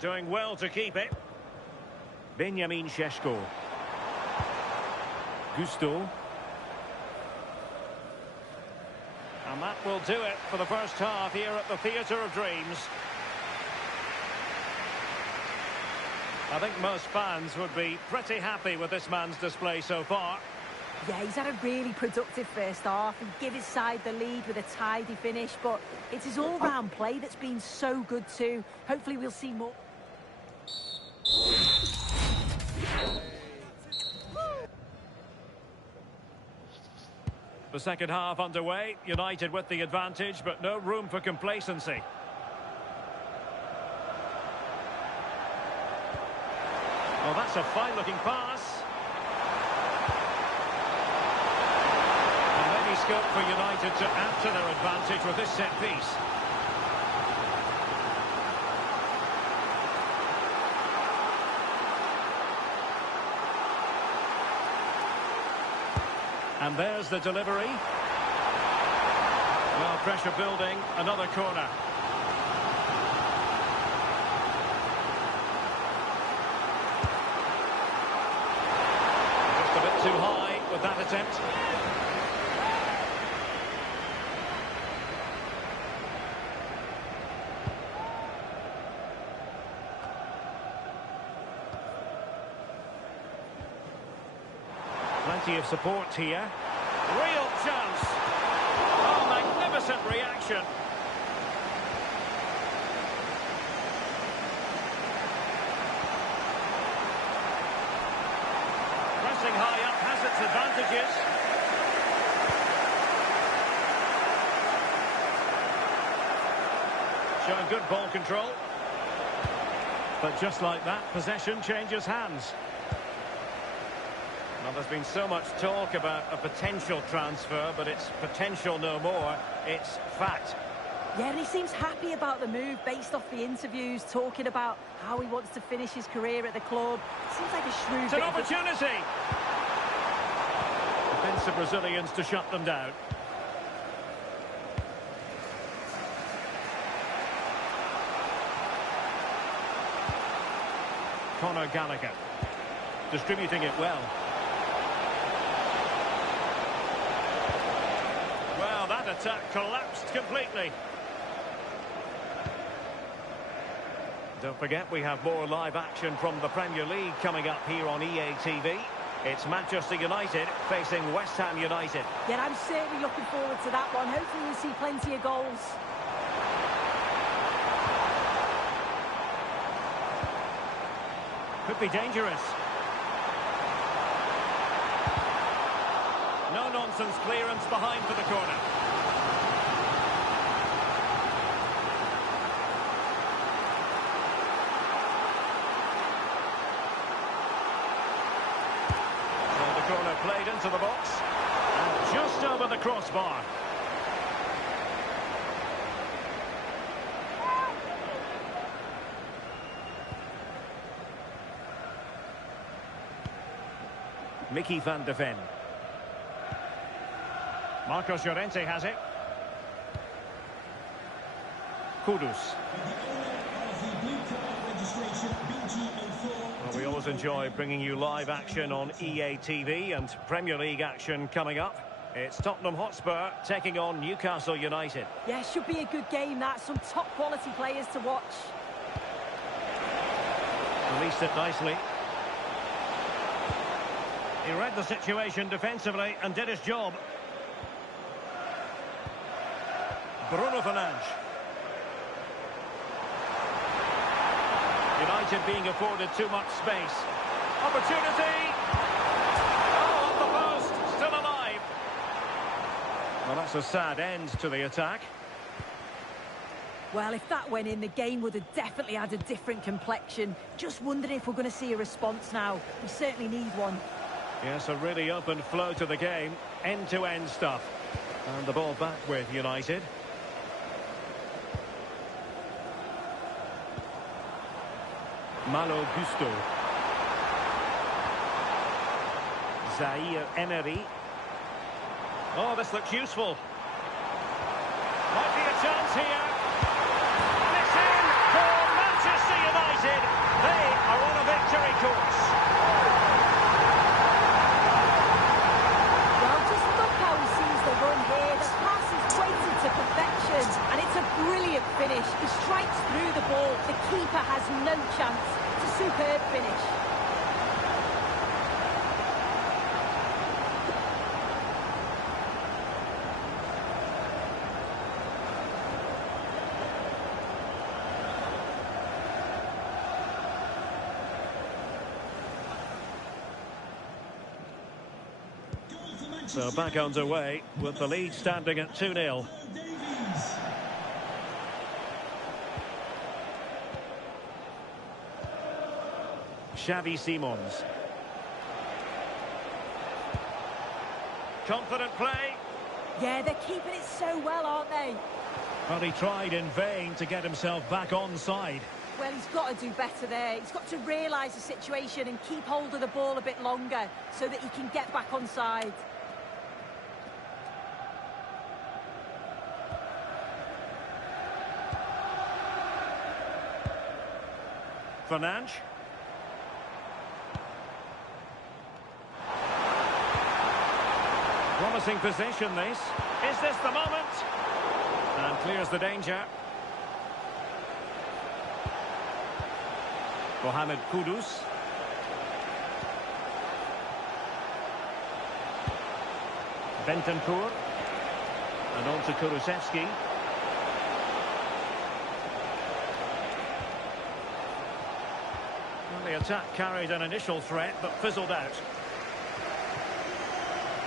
Doing well to keep it. Benjamin Šeško. Gusto. And that will do it for the first half here at the Theatre of Dreams. I think most fans would be pretty happy with this man's display so far. Yeah, he's had a really productive first half. He gave his side the lead with a tidy finish, but it's his all-round play that's been so good too. Hopefully we'll see more. The second half underway, United with the advantage, but no room for complacency. Well, that's a fine-looking pass. And maybe scope for United to add to their advantage with this set piece. And there's the delivery. Well, pressure building, another corner. Just a bit too high with that attempt. Plenty of support here. Real chance. possession. Pressing high up has its advantages. Showing good ball control. But just like that, possession changes hands. Well, there's been so much talk about a potential transfer, but it's potential no more. It's fact. Yeah, and he seems happy about the move based off the interviews, talking about how he wants to finish his career at the club. Seems like a shrewd It's an bit of opportunity! Defensive Brazilians to shut them down. Conor Gallagher. Distributing it well. Well, that attack collapsed completely. Don't forget, we have more live action from the Premier League coming up here on EA TV. It's Manchester United facing West Ham United. Yeah, I'm certainly looking forward to that one. Hopefully we'll see plenty of goals. Could be dangerous. No-nonsense clearance behind for the corner. So the corner played into the box. And just over the crossbar. Mickey van de Ven. Marcos Llorente has it. Kudus. Well, we always enjoy bringing you live action on EA TV and Premier League action coming up. It's Tottenham Hotspur taking on Newcastle United. Yeah, should be a good game, that. Some top quality players to watch. Released it nicely. He read the situation defensively and did his job. Bruno Fernandes. United being afforded too much space. Opportunity! Oh, on the post, still alive. Well, that's a sad end to the attack. Well, if that went in, the game would have definitely had a different complexion. Just wondering if we're going to see a response now. We certainly need one. Yes, a really open flow to the game. End-to-end stuff. And the ball back with United. Malo Gusto. Zaire Emery. Oh, this looks useful. Might be a chance here. And it's in for Manchester United. They are on a victory course. Well, just look how he sees the run here. The pass is weighted to perfection, and it's a brilliant finish. He strikes through the ball. The keeper has no chance. It's a superb finish. So back underway with the lead standing at 2-0. Xavi Simons. Confident play. Yeah, they're keeping it so well, aren't they? But he tried in vain to get himself back onside. Well, he's got to do better there. He's got to realise the situation and keep hold of the ball a bit longer so that he can get back onside. Fernandes. Promising position, this. Is this the moment? And clears the danger. Mohamed Kudus. Bentancur. And on to Kulusevski. The attack carried an initial threat, but fizzled out.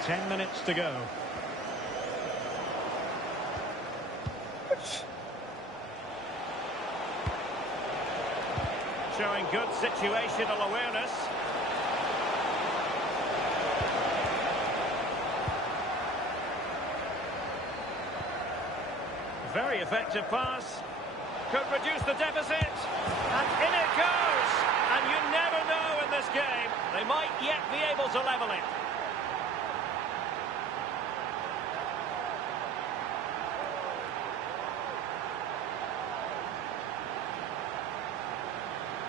10 minutes to go. Showing good situational awareness. Very effective pass. Could reduce the deficit. And in it goes. And you never know in this game. They might yet be able to level it.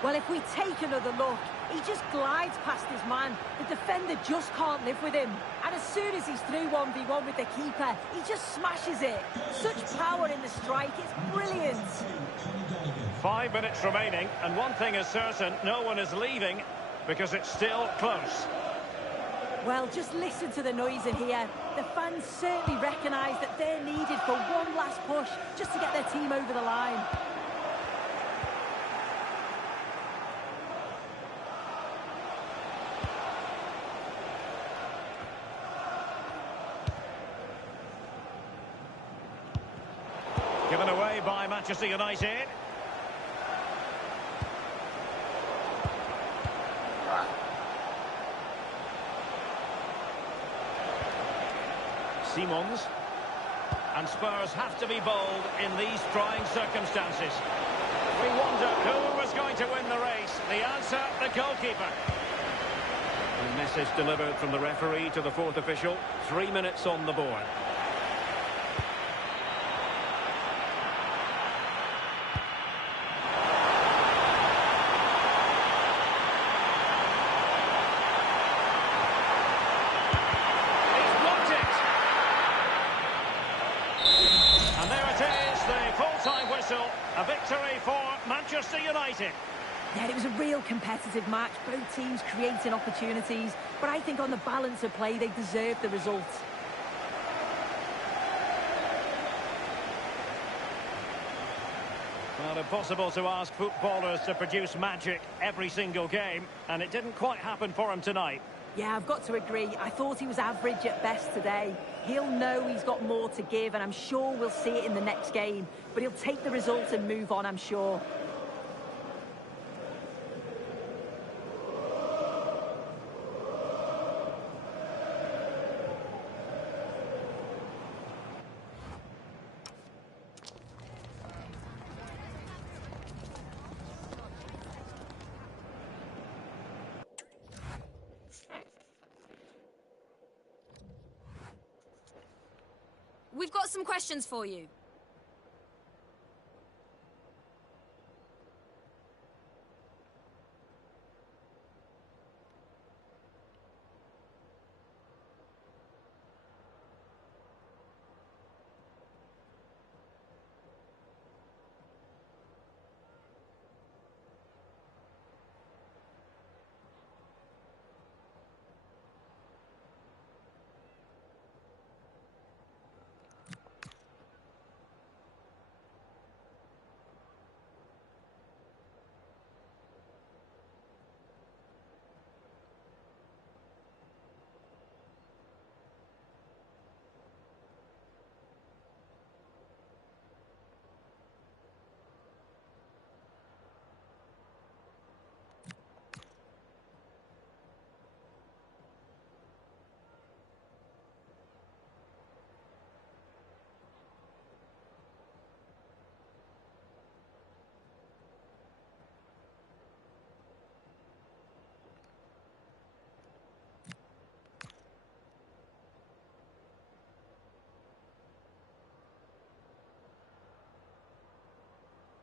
Well, if we take another look, he just glides past his man. The defender just can't live with him. And as soon as he's through 1v1 with the keeper, he just smashes it. Such power in the strike, it's brilliant. 5 minutes remaining, and one thing is certain, no one is leaving because it's still close. Well, just listen to the noise in here. The fans certainly recognise that they're needed for one last push just to get their team over the line. Given away by Manchester United. Simons. And Spurs have to be bold in these trying circumstances. We wonder who was going to win the race. The answer, the goalkeeper. The message delivered from the referee to the fourth official. 3 minutes on the board. And there it is, the full-time whistle. A victory for Manchester United. Yeah, it was a real competitive match. Both teams creating opportunities. But I think on the balance of play, they deserved the result. Well, impossible to ask footballers to produce magic every single game. And it didn't quite happen for him tonight. Yeah, I've got to agree. I thought he was average at best today. He'll know he's got more to give, and I'm sure we'll see it in the next game. But he'll take the result and move on, I'm sure. We've got some questions for you.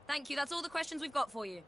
Thank you. That's all the questions we've got for you.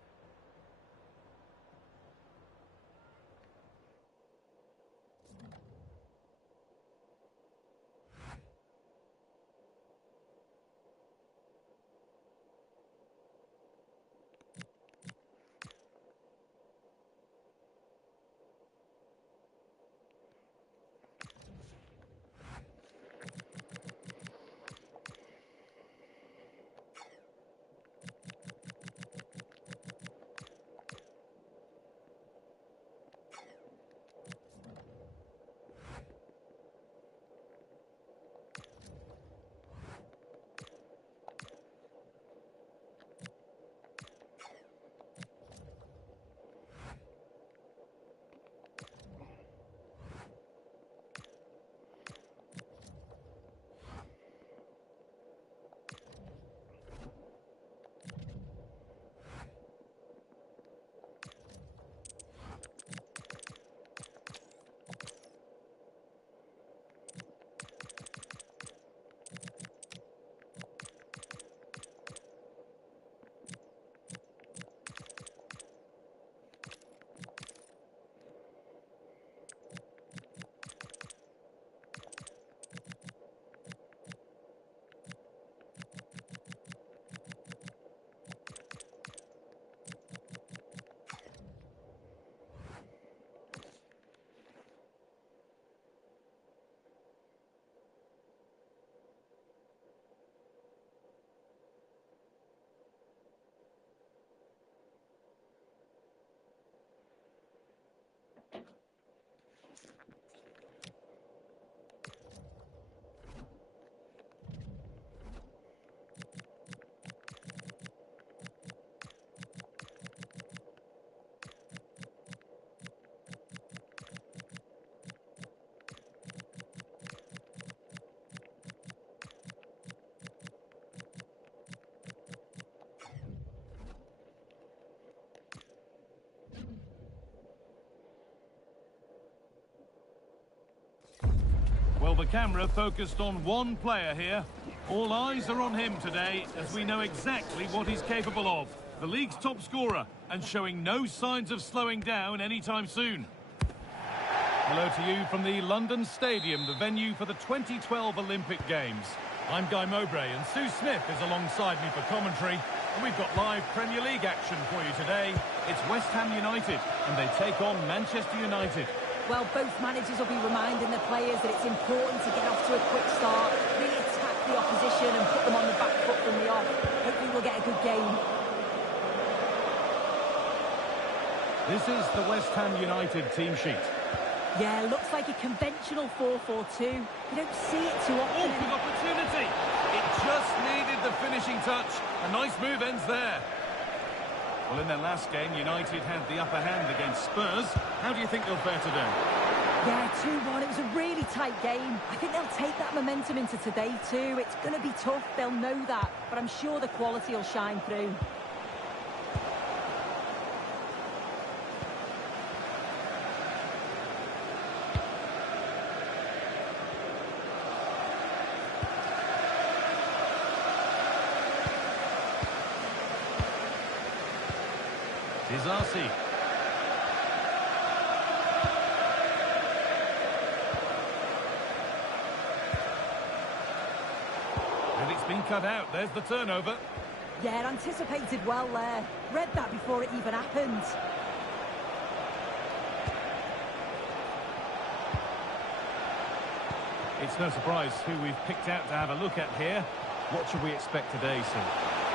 the camera focused on one player here. All eyes are on him today, as we know exactly what he's capable of. The league's top scorer, and showing no signs of slowing down anytime soon. Hello to you from the London Stadium, the venue for the 2012 Olympic Games. I'm Guy Mowbray, and Sue Smith is alongside me for commentary. And we've got live Premier League action for you today. It's West Ham United, and they take on Manchester United. Well, both managers will be reminding the players that it's important to get off to a quick start, really attack the opposition and put them on the back foot from the off. Hopefully we'll get a good game. This is the West Ham United team sheet. Yeah, looks like a conventional 4-4-2. You don't see it too often. Oh, good opportunity! It just needed the finishing touch. A nice move ends there. Well, in their last game, United had the upper hand against Spurs. How do you think they'll fare today? Yeah, 2-1. It was a really tight game. I think they'll take that momentum into today too. It's going to be tough, they'll know that. But I'm sure the quality will shine through. Disasi. And it's been cut out. There's the turnover. Yeah, anticipated well there. Read that before it even happened. It's no surprise who we've picked out to have a look at here. What should we expect today, Sue?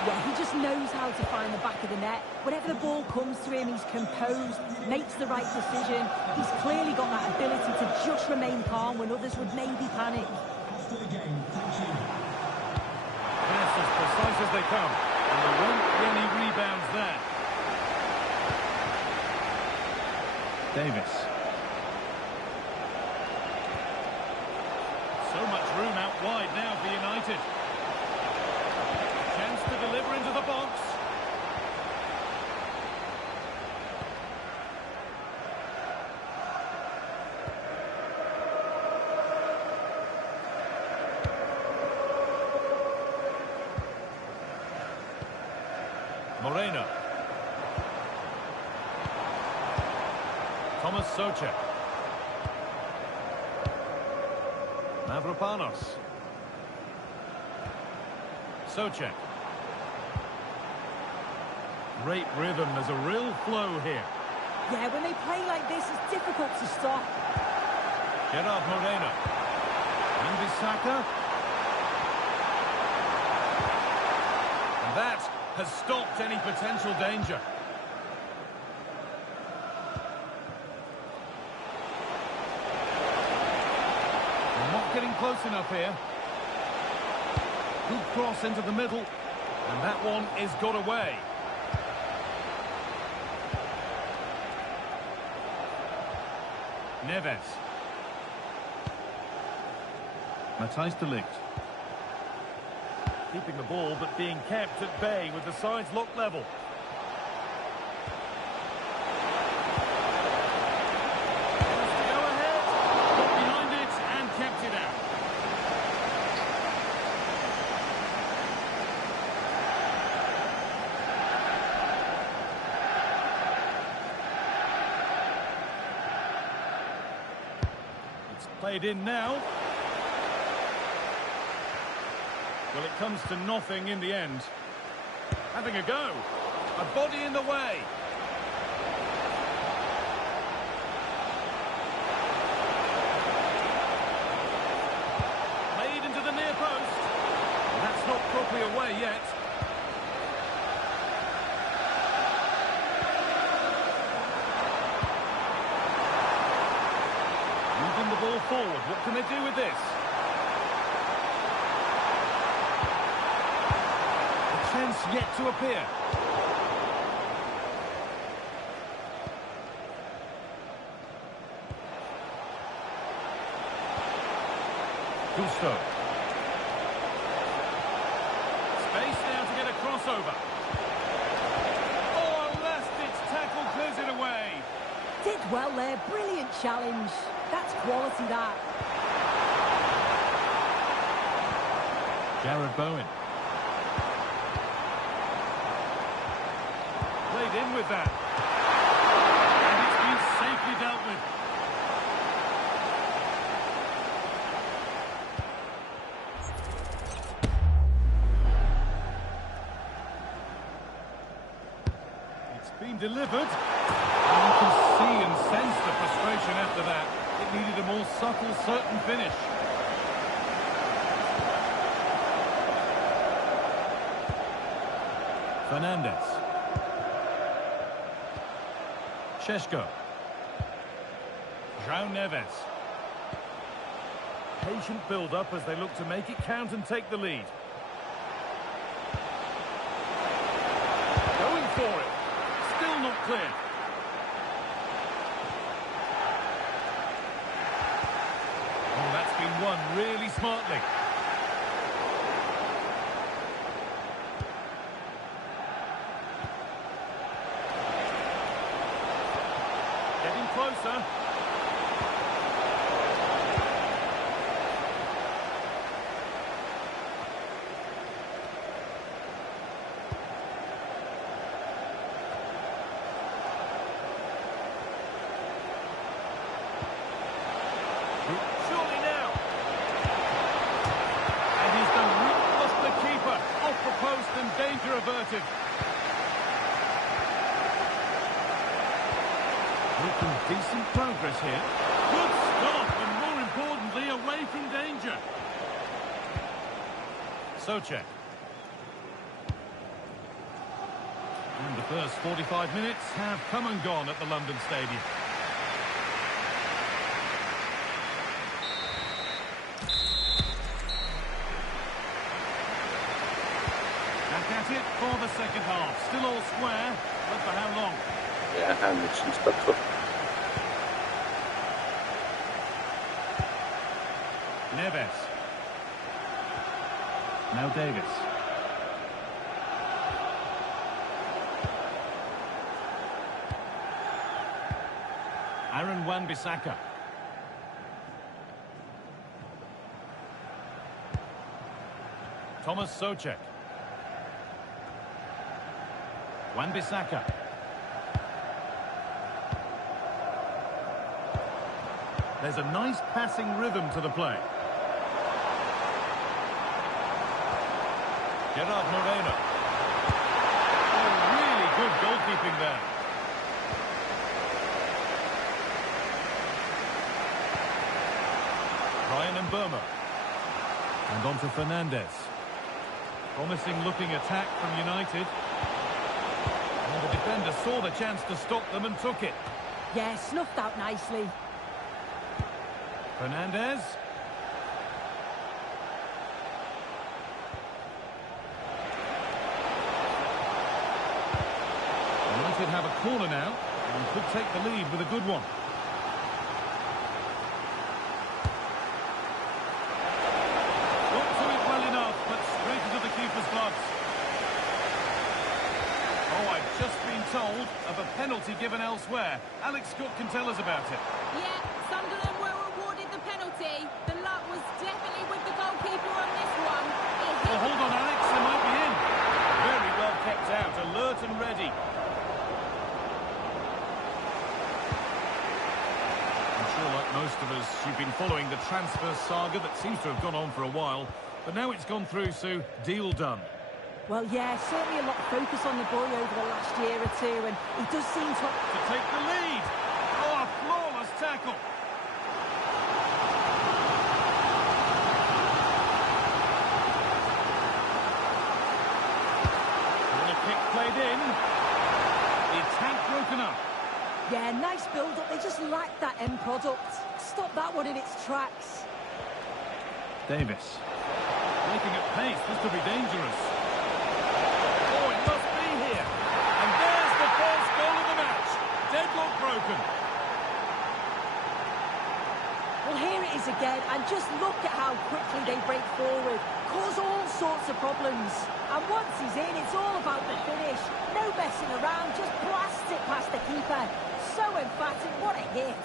Yeah, he just knows how to find the back of the net. Whenever the ball comes to him, he's composed, makes the right decision. He's clearly got that ability to just remain calm when others would maybe panic. Yes, as precise as they come. And there won't be any rebounds there. Davis. So much room out wide now for United. Chance to deliver into the box. Moreno. Thomas Souček. Mavropanos. Souček. Great rhythm, there's a real flow here. Yeah, when they play like this, it's difficult to stop. Gerard Moreno. Wan-Bissaka. And that has stopped any potential danger. They're not getting close enough here. Good cross into the middle. And that one is got away. Neves. Matthijs de Ligt. Keeping the ball, but being kept at bay with the sides locked level. Go ahead. Got behind it and kept it out. It's played in now. Well, it comes to nothing in the end. Having a go. A body in the way. Played into the near post. That's not properly away yet. Moving the ball forward. What can they do with this? Chance yet to appear. Gusto. Space now to get a crossover. Oh, a last-ditch tackle clears it away. Did well there, brilliant challenge. That's quality, that. Jared Bowen. Played in with that. And it's been safely dealt with. It's been delivered. And you can see and sense the frustration after that. It needed a more subtle, certain finish. Fernandez. Šeško. João Neves. Patient build-up as they look to make it count and take the lead. Going for it. Still not clear. Oh, that's been won really smartly. Getting closer. Surely now. And he's done ruthless the keeper. Off the post and danger averted. Making decent progress here. Good stop, and more importantly, away from danger. Souček. And the first 45 minutes have come and gone at the London Stadium. Back at it for the second half. Still all square, but for how long? Ja, mislim tako. Neves. Now Davis. Aaron Wan-Bissaka. Thomas Souček. Wan-Bissaka. There's a nice passing rhythm to the play. Gerard Moreno. Oh, really good goalkeeping there. Bryan Mbeumo. And on to Fernandez. Promising looking attack from United. And the defender saw the chance to stop them and took it. Yeah, snuffed out nicely. Fernandez. United have a corner now and could take the lead with a good one. Got to it well enough, but straight into the keeper's gloves. Oh, I've just been told of a penalty given elsewhere. Alex Scott can tell us about it. Yeah, Sunderland were awarded the penalty. The luck was definitely with the goalkeeper on this one. Well, hold on, Alex, they might be in. Very well kept out, alert and ready. I'm sure, like most of us, you've been following the transfer saga that seems to have gone on for a while. But now it's gone through, so deal done. Well, yeah, certainly a lot of focus on the boy over the last year or two, and he does seem To take the lead. Oh, a flawless tackle. Corner kick played in. The attack broken up. Yeah, nice build-up. They just lack that end product. Stop that one in its tracks. Davis. Making at pace. This could be dangerous. Oh, it must be here. And there's the first goal of the match. Deadlock broken. Well, here it is again, and just look at how quickly they break forward. Cause all sorts of problems. And once he's in, it's all about the finish. No messing around, just blast it past the keeper. So emphatic, what a hit.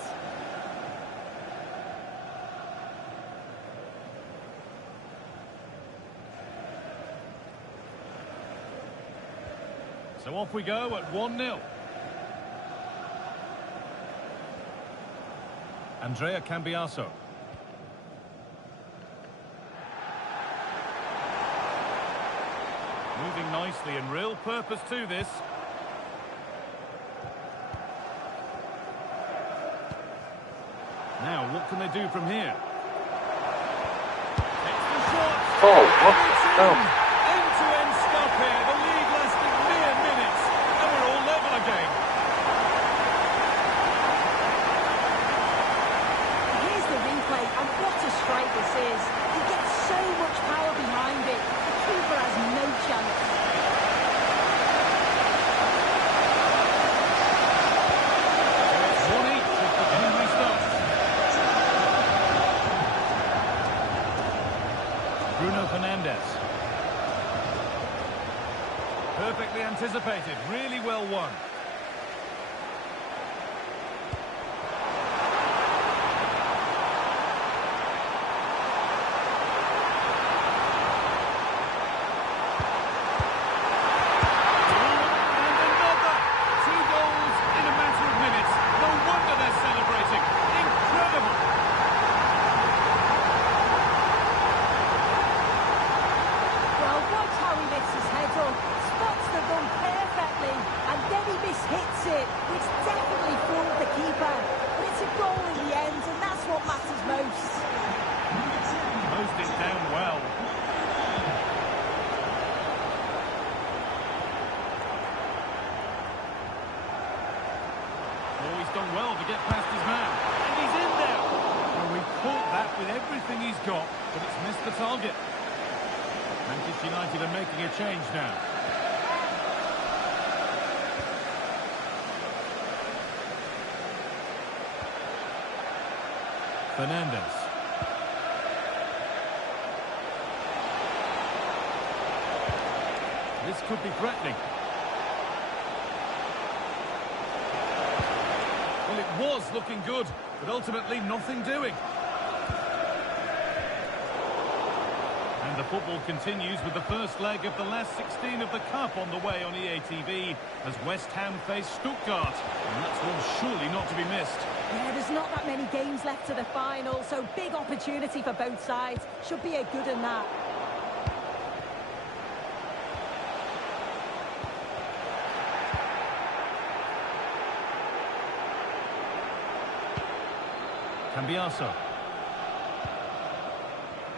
So off we go at 1-0. Andrea Cambiaso. Moving nicely and real purpose to this. Now, what can they do from here? Extra shot! Oh, what? Oh. End-to-end stop here. The lead lasting mere minutes. And we're all level again. Here's the replay, and what a strike this is. He gets so much power behind it. The keeper has no chance. It's 1 each as the game restarts. Bruno Fernandes. Perfectly anticipated, really well won. And another! 2 goals in a matter of minutes. No wonder they're celebrating. Incredible! Well, watch how he lifts his head up, spots the run perfectly, and then he mishits it, which definitely fooled the keeper. But it's a goal in the end, and that's what matters most. Closed it down well. Oh, he's done well to get past his man. And he's in there. Well, we caught that with everything he's got, but it's missed the target. Manchester United are making a change now. Fernandes. This could be threatening. Well, it was looking good, but ultimately nothing doing. And the football continues with the first leg of the last 16 of the Cup on the way on EA TV as West Ham face Stuttgart. And that's one surely not to be missed. Yeah, there's not that many games left to the final, so big opportunity for both sides. Should be a good in that. Cambiaso.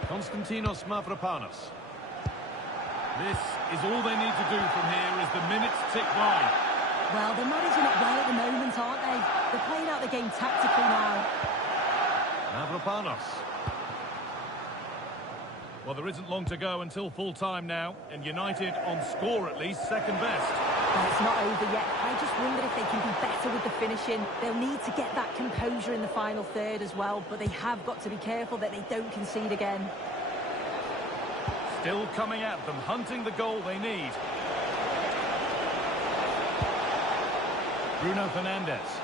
Konstantinos Mavropanos. This is all they need to do from here as the minutes tick by. Well, they're managing it well at the moment, aren't they? They're playing out the game tactically now. Mavropanos. Well, there isn't long to go until full time now, and United on score at least second best. Well, it's not over yet. I just wonder if they can be better with the finishing. They'll need to get that composure in the final third as well, but they have got to be careful that they don't concede again. Still coming at them, hunting the goal they need. Bruno Fernandes.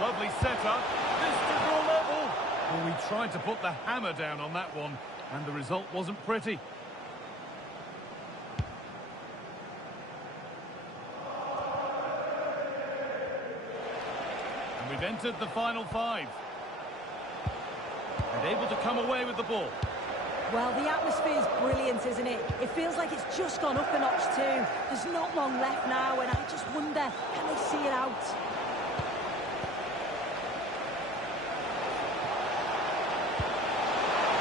Lovely setup. This to draw level. Well, we tried to put the hammer down on that one, and the result wasn't pretty. And we've entered the final 5. And able to come away with the ball. Well, the atmosphere's brilliant, isn't it? It feels like it's just gone up a notch too. There's not long left now, and I just wonder, can they see it out?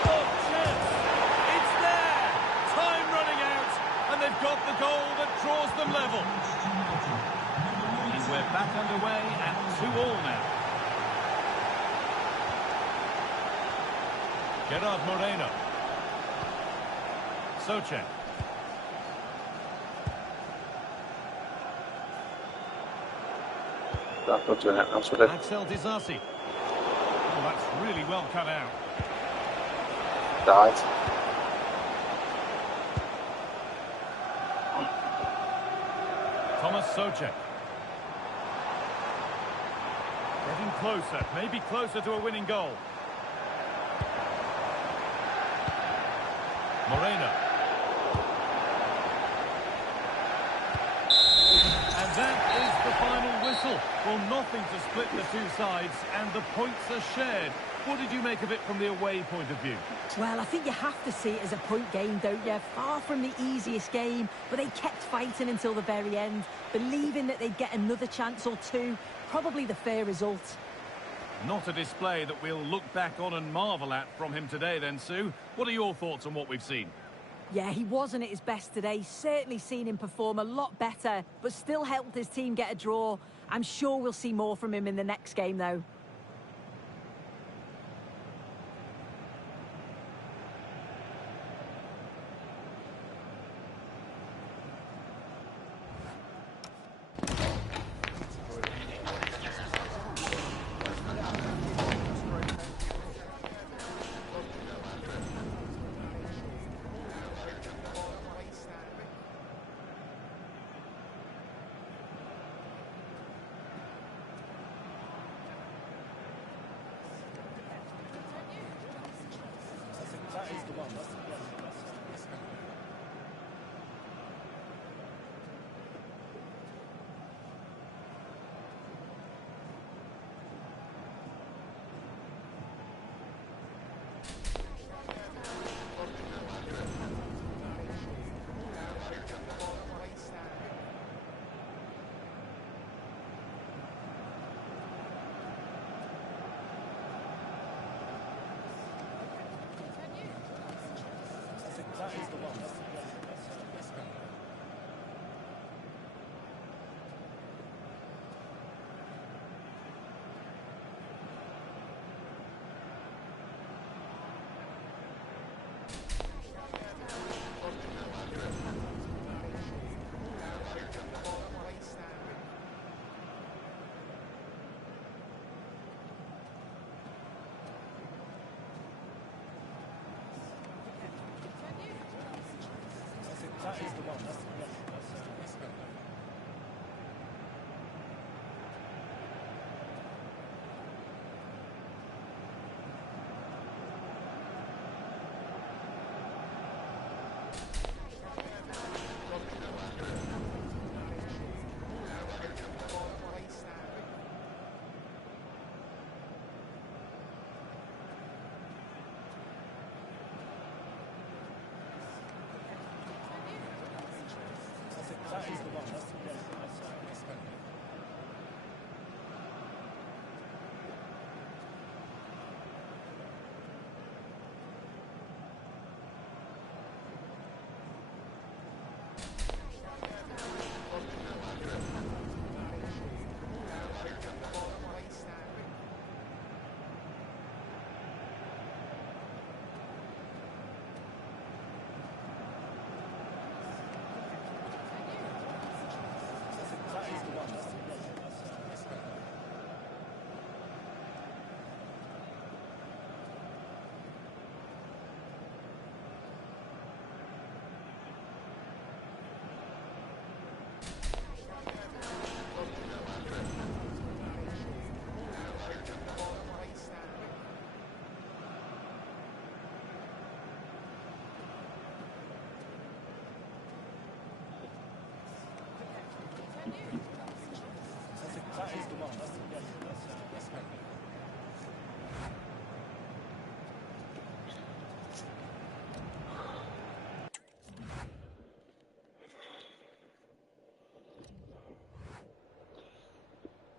Oh, chance! It's there! Time running out, and they've got the goal that draws them level. And we're back underway at 2-2 now. Gerard Moreno. Socek. Axel Disasi. Oh, that's really well cut out. Died. Thomas Socek. Getting closer, maybe closer to a winning goal. Moreno. whistle. Well, nothing to split the two sides, and the points are shared. What did you make of it from the away point of view? Well, I think you have to see it as a point game, don't you? Far from the easiest game, but they kept fighting until the very end, believing that they'd get another chance or two. Probably the fair result. Not a display that we'll look back on and marvel at from him today then, Sue. What are your thoughts on what we've seen? Yeah, he wasn't at his best today. Certainly seen him perform a lot better, but still helped his team get a draw. I'm sure we'll see more from him in the next game, though.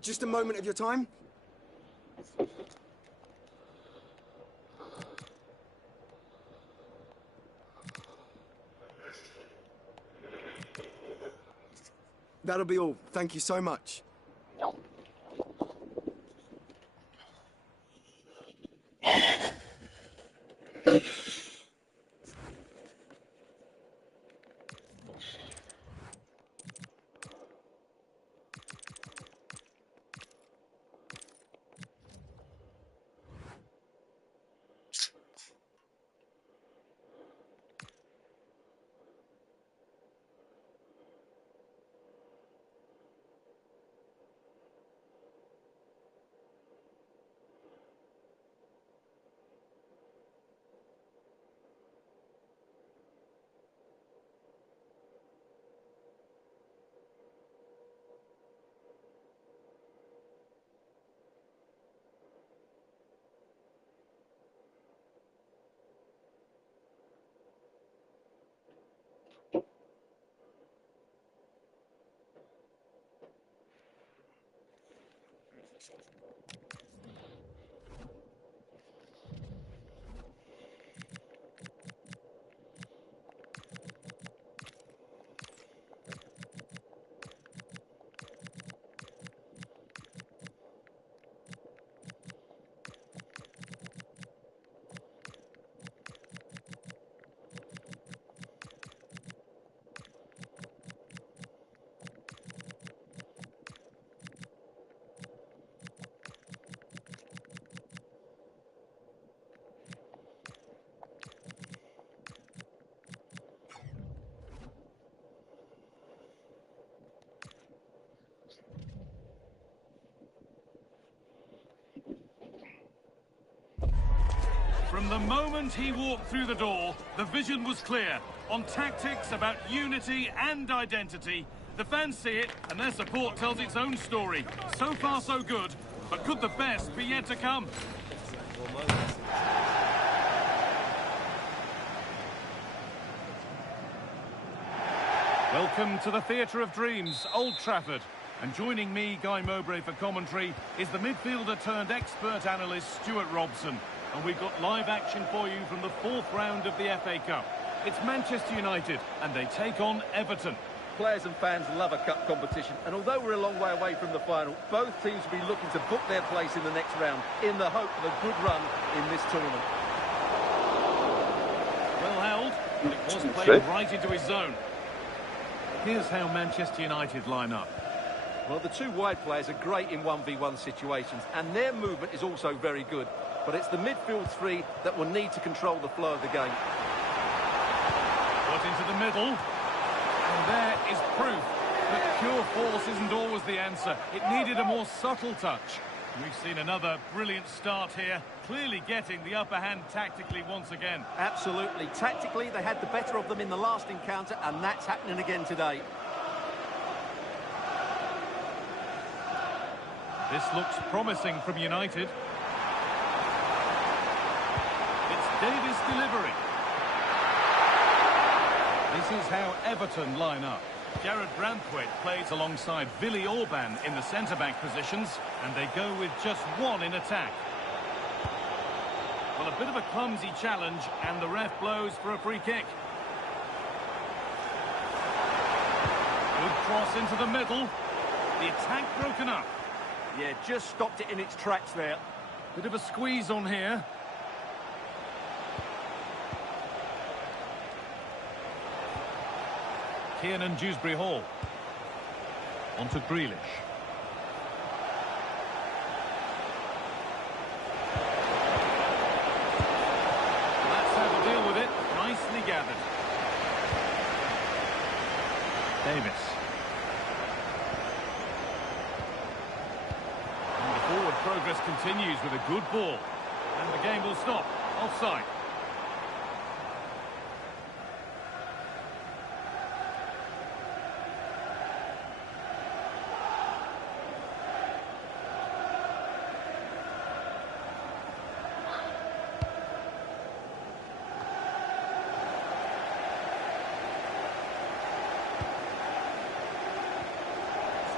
Just a moment of your time. That'll be all. Thank you so much. From the moment he walked through the door, the vision was clear. On tactics, about unity and identity. The fans see it, and their support tells its own story. So far, so good. But could the best be yet to come? Welcome to the Theatre of Dreams, Old Trafford. And joining me, Guy Mowbray, for commentary, is the midfielder-turned-expert analyst, Stuart Robson. And we've got live action for you from the fourth round of the FA Cup. It's Manchester United, and they take on Everton. Players and fans love a cup competition, and although we're a long way away from the final, both teams will be looking to book their place in the next round in the hope of a good run in this tournament. Well held, but it was played right into his zone. Here's how Manchester United line up. Well, the two wide players are great in 1v1 situations, and their movement is also very good. But it's the midfield three that will need to control the flow of the game. Put into the middle. And there is proof that pure force isn't always the answer. It needed a more subtle touch. We've seen another brilliant start here, clearly getting the upper hand tactically once again. Absolutely. Tactically, they had the better of them in the last encounter, and that's happening again today. This looks promising from United. It's Davis' delivery. This is how Everton line up. Jared Branthwaite plays alongside Willi Orban in the centre-back positions, and they go with just one in attack. Well, a bit of a clumsy challenge, and the ref blows for a free kick. Good cross into the middle. The attack broken up. Yeah, just stopped it in its tracks there. Bit of a squeeze on here. Kiernan Dewsbury-Hall. On to Grealish. That's how to deal with it. Nicely gathered. Davis. And the forward progress continues with a good ball. And the game will stop. Offside.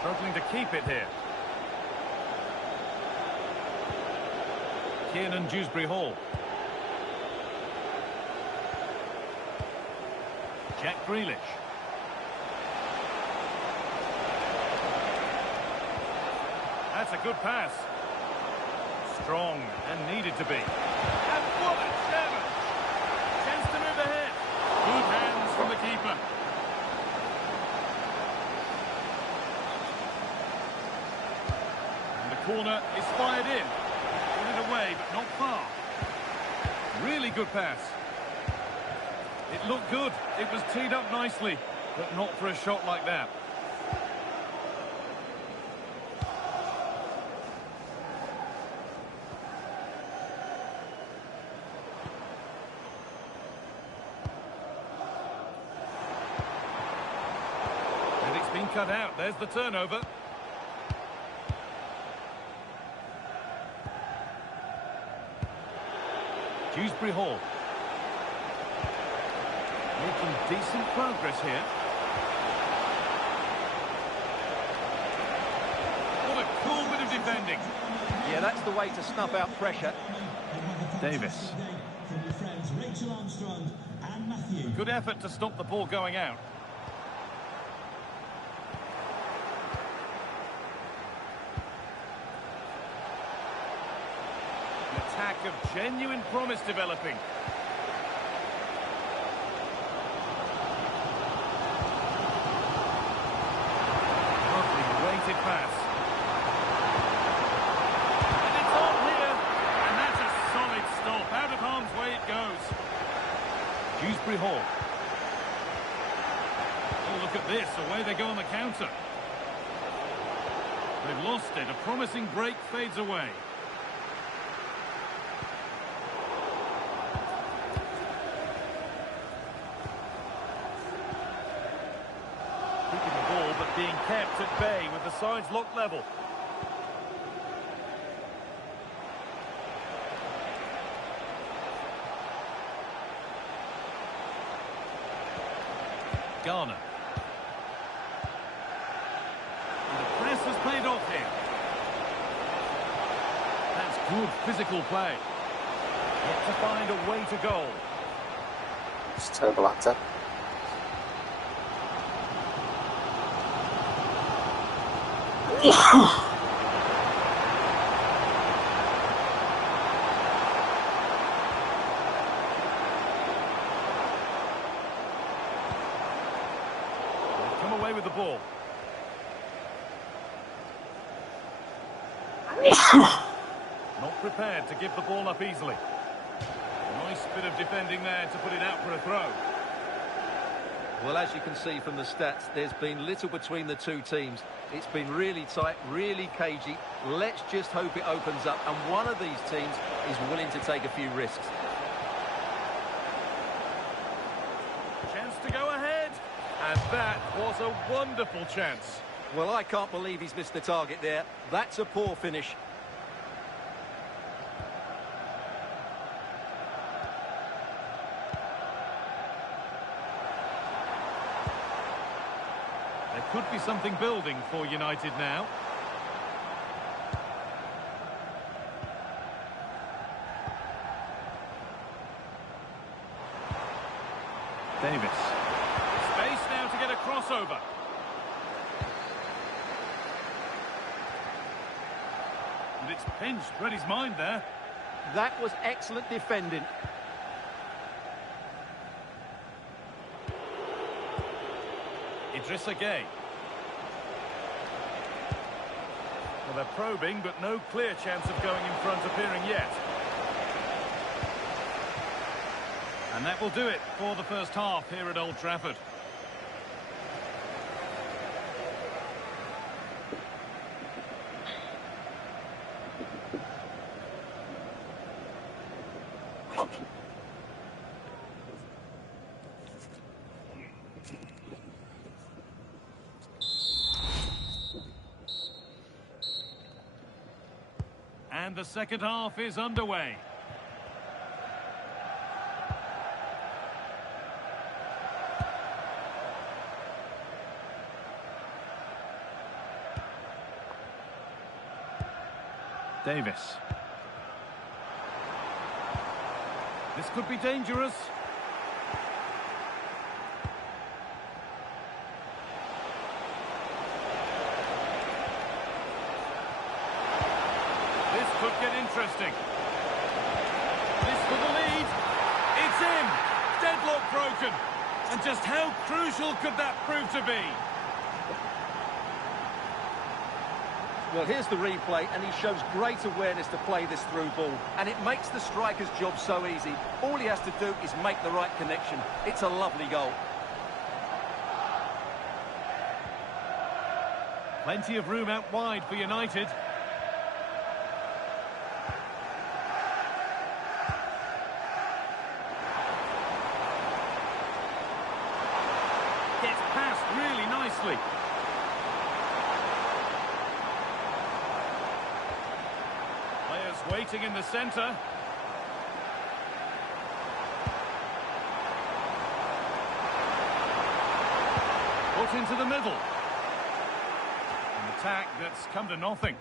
Struggling to keep it here. Kiernan Dewsbury-Hall. Jack Grealish. That's a good pass. Strong and needed to be. And what a challenge! Chance to move ahead. Good hands from the keeper. Corner is fired in. Put it away, but not far. Really good pass. It looked good. It was teed up nicely, but not for a shot like that. And it's been cut out. There's the turnover. Dewsbury-Hall. Making decent progress here. What a cool bit of defending. defending. Yeah, that's the way to snuff out pressure. Davis. Good effort to stop the ball going out. An attack of genuine promise developing. Lovely weighted pass. And it's on here. And that's a solid stop. Out of harm's way it goes. Dewsbury Hall. Oh, look at this. Away they go on the counter. They've lost it. A promising break fades away. Keeping the ball, but being kept at bay with the sides locked level. Garner. And the press has paid off here. That's good physical play. Yet to find a way to goal. It's a terrible actor. Come away with the ball. Not prepared to give the ball up easily. Nice bit of defending there to put it out for a throw. Well, as you can see from the stats, there's been little between the two teams. It's been really tight, really cagey. Let's just hope it opens up, and one of these teams is willing to take a few risks. Chance to go ahead. And that was a wonderful chance. Well, I can't believe he's missed the target there. That's a poor finish. There could be something building for United now. Davis. Space now to get a crossover. And it's pinched, read his mind there. That was excellent defending. Idrissa Gueye. Well, they're probing, but no clear chance of going in front appearing yet. And that will do it for the first half here at Old Trafford. And the second half is underway. Davis. This could be dangerous. This could get interesting. This for the lead. It's in. Deadlock broken. And just how crucial could that prove to be? Well, here's the replay, and he shows great awareness to play this through ball. And it makes the striker's job so easy. All he has to do is make the right connection. It's a lovely goal. Plenty of room out wide for United. Gets past really nicely. Players waiting in the centre. Put into the middle. An attack that's come to nothing.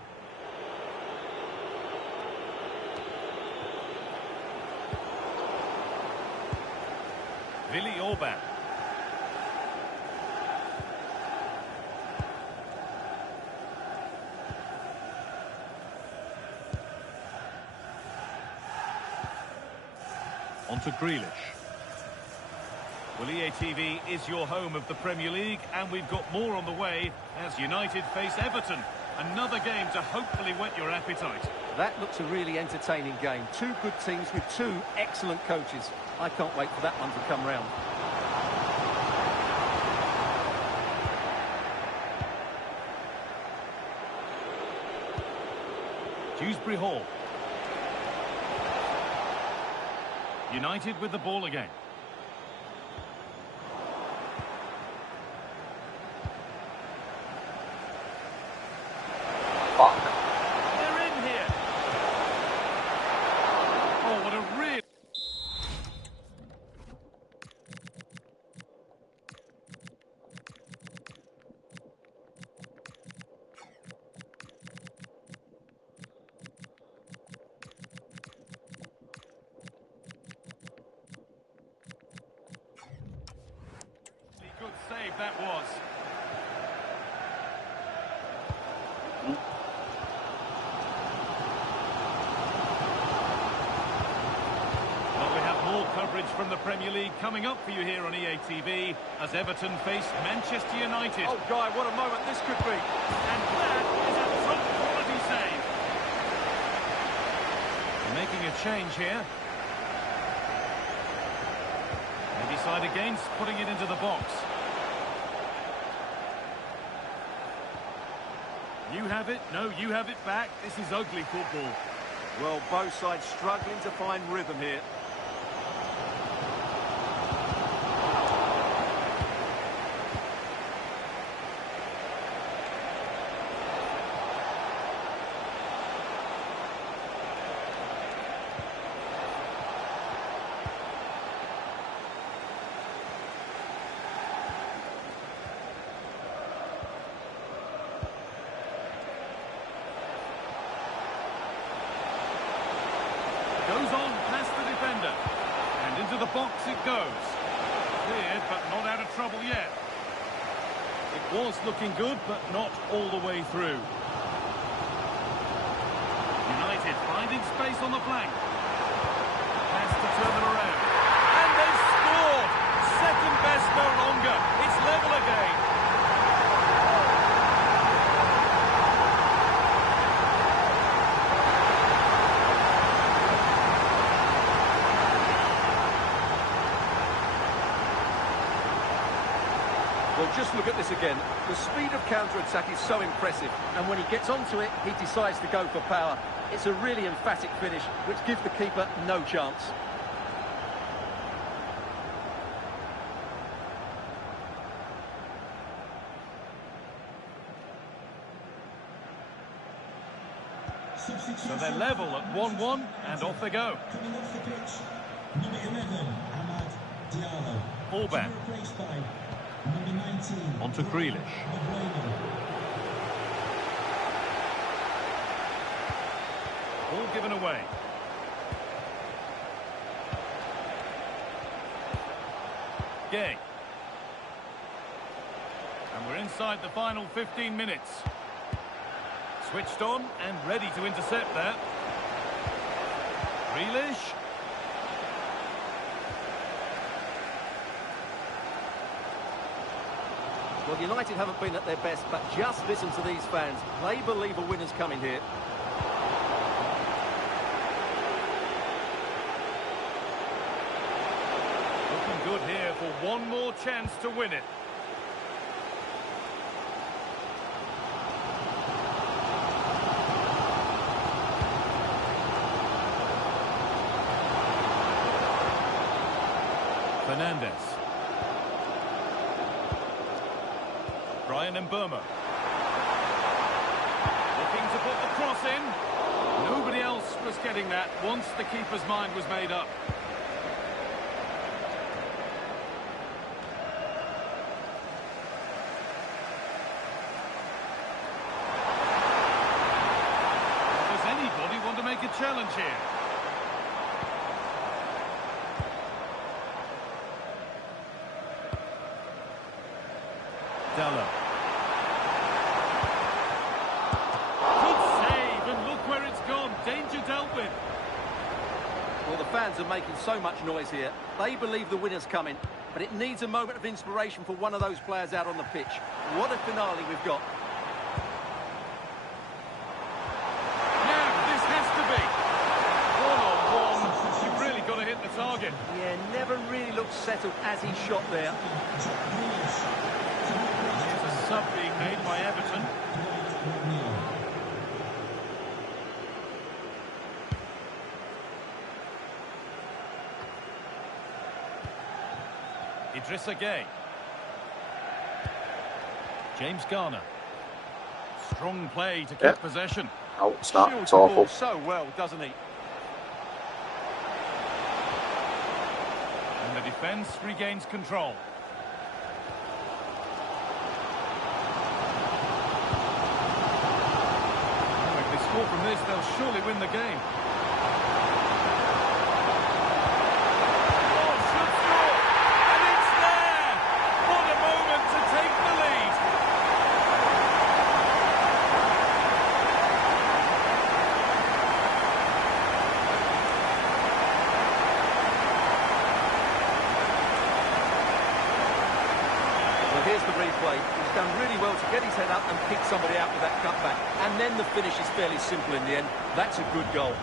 Willi Orban. On to Grealish. Well, EA TV is your home of the Premier League, and we've got more on the way as United face Everton. Another game to hopefully whet your appetite. That looks a really entertaining game. Two good teams with two excellent coaches. I can't wait for that one to come round. Dewsbury Hall. United with the ball again. They're in here. Oh, what a real... Good save that was. Well, we have more coverage from the Premier League coming up for you here on EA TV as Everton face Manchester United. Oh, Guy, what a moment this could be. And that is a top quality save. Making a change here. They decide against putting it into the box. You have it, no, you have it back. This is ugly football. Well, both sides struggling to find rhythm here. Goes on past the defender. And into the box it goes. Cleared, but not out of trouble yet. It was looking good, but not all the way through. United finding space on the flank. Has to turn them around. And they've scored! Second best no longer. It's level again. Well, just look at this again. The speed of counter-attack is so impressive, and when he gets onto it, he decides to go for power. It's a really emphatic finish, which gives the keeper no chance. So they're level at 1-1, and off they go. Coming off the pitch, number 11, Amad Diallo. Orban. Replaced by number 19. On to Grealish. Maguire. All given away. Gay. And we're inside the final 15 minutes. Switched on and ready to intercept that. Grealish. Well, United haven't been at their best, but just listen to these fans. They believe a winner's coming here. Looking good here for one more chance to win it. Fernandez. Brian Mbeumo. Looking to put the cross in. Nobody else was getting that once the keeper's mind was made up. Does anybody want to make a challenge here? Della. Good save, and look where it's gone. Danger dealt with. Well, the fans are making so much noise here. They believe the winner's coming, but it needs a moment of inspiration for one of those players out on the pitch. What a finale we've got. Now, this has to be. 1-on-1. You've really got to hit the target. Yeah, never really looked settled as he shot there. Here's a sub being made by Everton. Idrissa Gueye. James Garner. Strong play to keep possession. Oh, it's not. Shields It's the ball awful. so well, doesn't he? And the defence regains control. Oh, if they score from this, they'll surely win the game. Oh, should score! And it's there! What a moment to take the lead! Well, here's the replay. He's done really well to get his head up and pick somebody out with that cutback. And then the finish is fairly simple in the end. That's a good goal.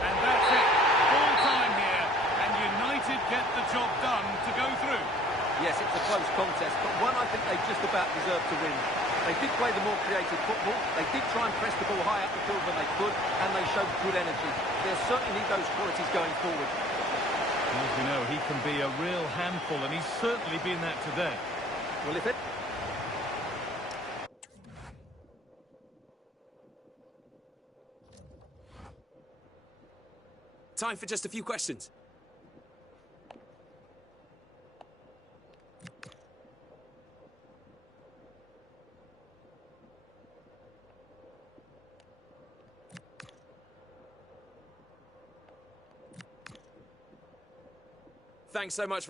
And that's it. Full time here. And United get the job done to go through. Yes, it's a close contest, but one I think they just about deserve to win. They did play the more creative football. They did try and press the ball high up the field when they could, and they showed good energy. They'll certainly need those qualities going forward. As we know, he can be a real handful, and he's certainly been that today. Well, if it... Time for just a few questions. Thanks so much.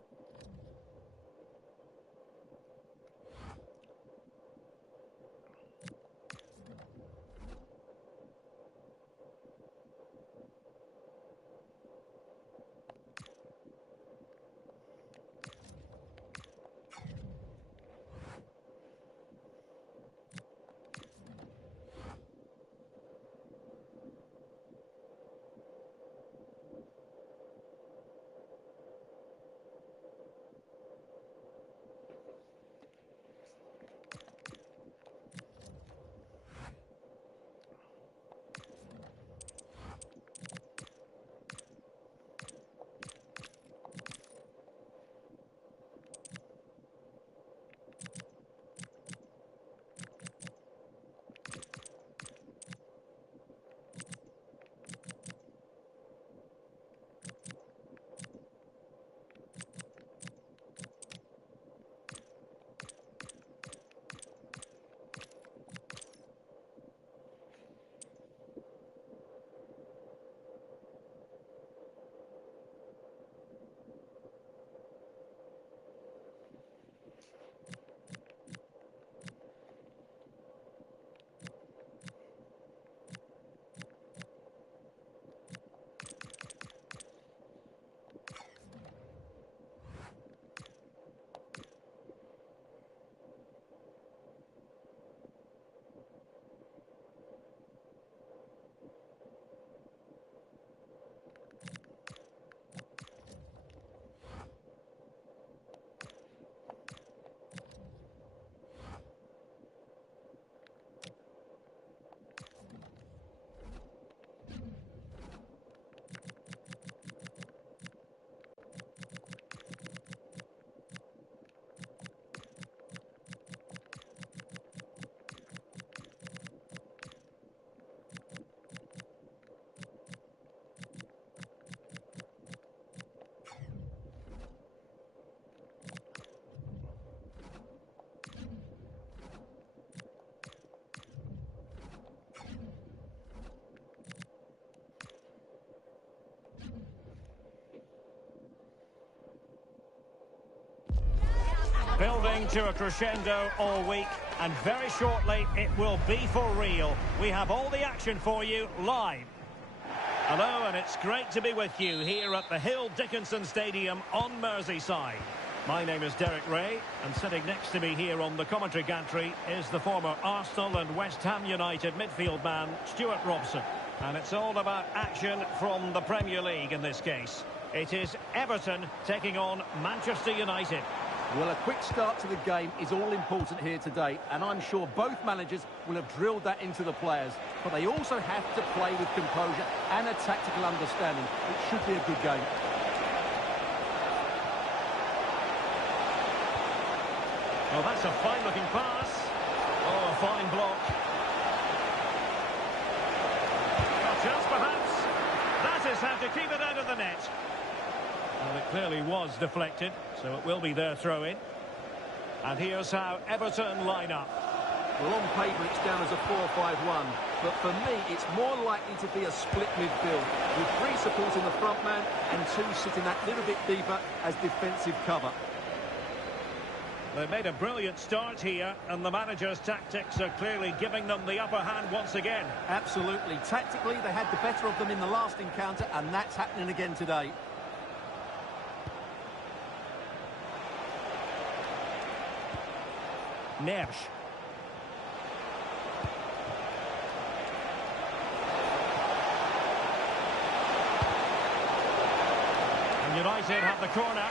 Building to a crescendo all week, and very shortly it will be for real. We have all the action for you live. Hello, and it's great to be with you here at the Hill Dickinson Stadium on Merseyside. My name is Derek Ray, and sitting next to me here on the commentary gantry is the former Arsenal and West Ham United midfield man, Stuart Robson. And it's all about action from the Premier League in this case. It is Everton taking on Manchester United. Well, a quick start to the game is all important here today, and I'm sure both managers will have drilled that into the players. But they also have to play with composure and a tactical understanding. It should be a good game. Oh, that's a fine-looking pass. Oh, a fine block. A chance, perhaps. That is how to keep it out of the net. Well, it clearly was deflected, so it will be their throw-in. And here's how Everton line up. Well, on paper, it's down as a 4-5-1. But for me, it's more likely to be a split midfield, with 3 supporting the front man and 2 sitting that little bit deeper as defensive cover. They've made a brilliant start here, and the manager's tactics are clearly giving them the upper hand once again. Absolutely. Tactically, they had the better of them in the last encounter, and that's happening again today. Neves. And United have the corner.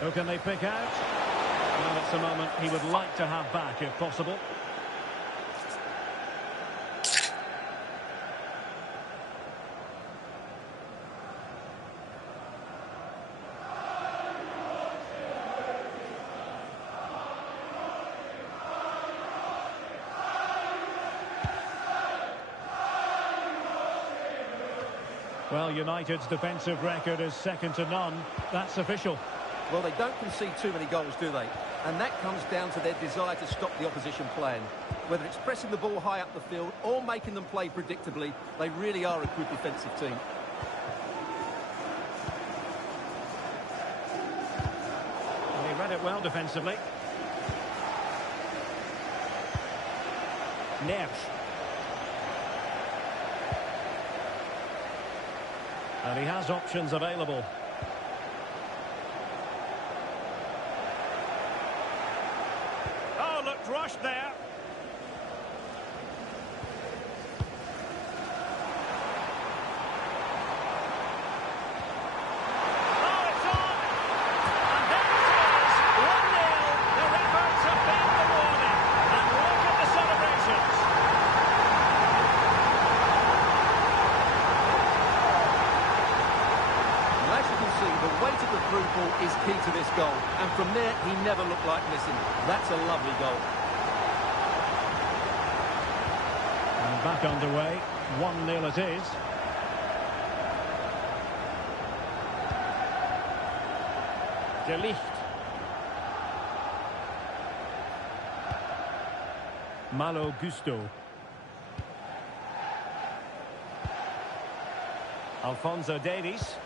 Who can they pick out? Well, it's a moment he would like to have back if possible. Well, United's defensive record is second to none. That's official. Well, they don't concede too many goals, do they? And that comes down to their desire to stop the opposition playing. Whether it's pressing the ball high up the field or making them play predictably, they really are a good defensive team. Well, he read it well defensively. Neves. And he has options available. Oh, looked rushed there. Oh, it's on! And there it is! 1-0. Their efforts have been rewarded. And look at the celebrations. As you can see, the weight of the through ball is key to this goal. And from there, he never looked like missing. That's a lovely goal. And back underway. 1-0 it is. De Ligt. Malo Gusto. Alphonso Davies.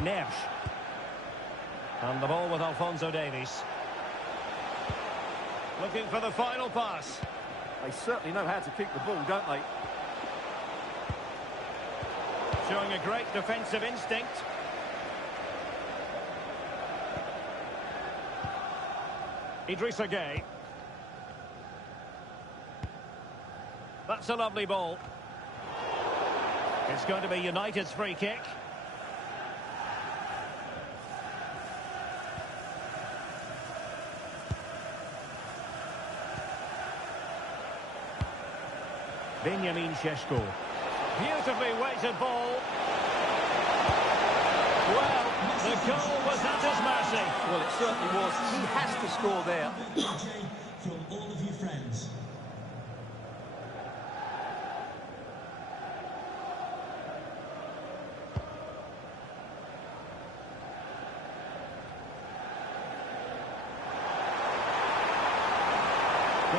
Neves. And the ball with Alphonso Davies. Looking for the final pass. They certainly know how to kick the ball, don't they? Showing a great defensive instinct. Idrissa Gueye. That's a lovely ball. It's going to be United's free kick. Benjamin Šeško. Beautifully weighted ball. Well, the goal was at his mercy. Well, it certainly was. He has to score there. From all of you friends.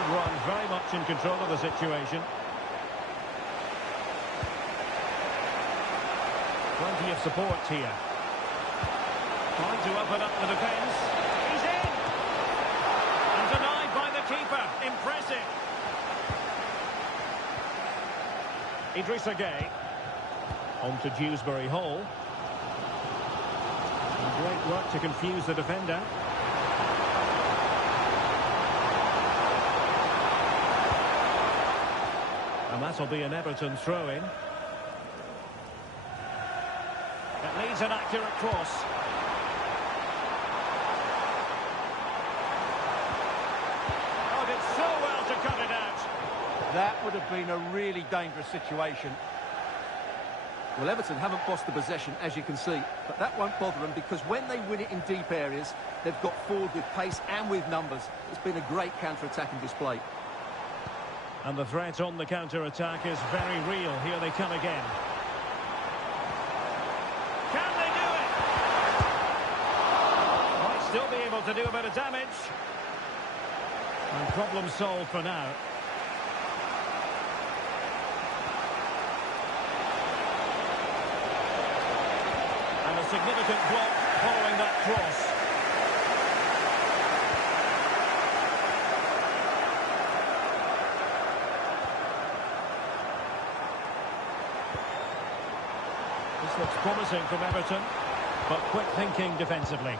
Good run, very much in control of the situation. Plenty of support here. Trying to open up the defence. He's in! And denied by the keeper. Impressive. Idrissa Gueye. On to Dewsbury Hall. And great work to confuse the defender. And that'll be an Everton throw-in. It needs an accurate cross. Oh, did so well to cut it out. That would have been a really dangerous situation. Well, Everton haven't lost the possession, as you can see, but that won't bother them because when they win it in deep areas, they've got forward with pace and with numbers. It's been a great counter-attacking display. And the threat on the counter-attack is very real. Here they come again. Can they do it? Might still be able to do a bit of damage. And problem solved for now. And a significant block following that cross. This looks promising from Everton, but quick thinking defensively.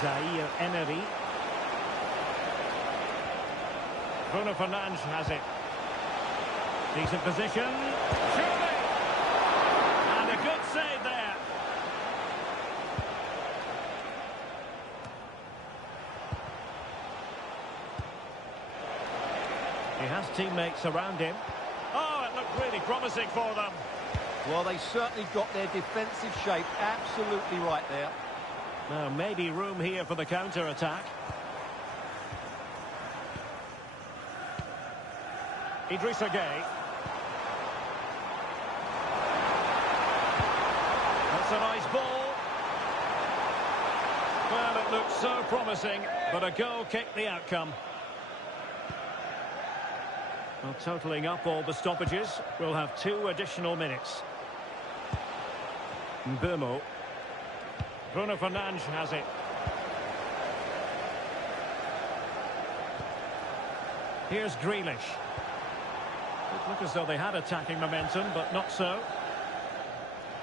Zaire Emery. Bruno Fernandes has it. Decent position. Surely! And a good save there. He has teammates around him. Oh, it looked really promising for them. Well, they certainly got their defensive shape absolutely right there. Now, maybe room here for the counter-attack. Idrissa Gueye. That's a nice ball. Well, it looked so promising, but a goal kicked the outcome. Well, totalling up all the stoppages, we'll have 2 additional minutes. Mbeumo. Bruno Fernandes has it. Here's Grealish. It looked as though they had attacking momentum, but not so.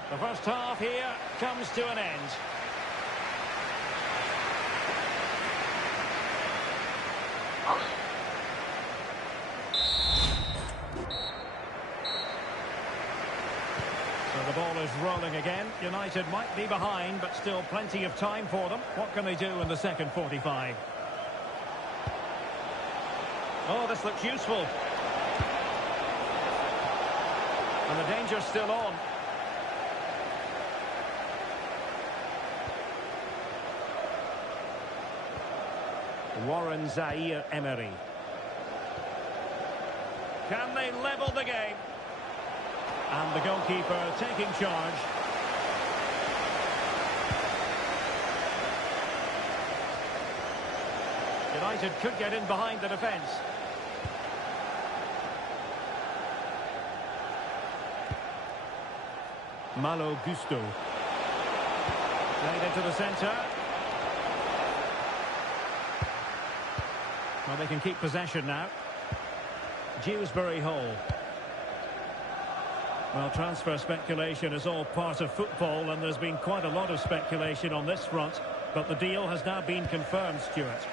The first half here comes to an end. So the ball is rolling again. United might be behind, but still plenty of time for them. What can they do in the second 45? Oh, this looks useful. And the danger's still on. Warren Zaire Emery. Can they level the game? And the goalkeeper taking charge. United could get in behind the defence. Malo Gusto. Played into the centre. Well, they can keep possession now. Dewsbury Hall. Well, transfer speculation is all part of football, and there's been quite a lot of speculation on this front, but the deal has now been confirmed, Stuart.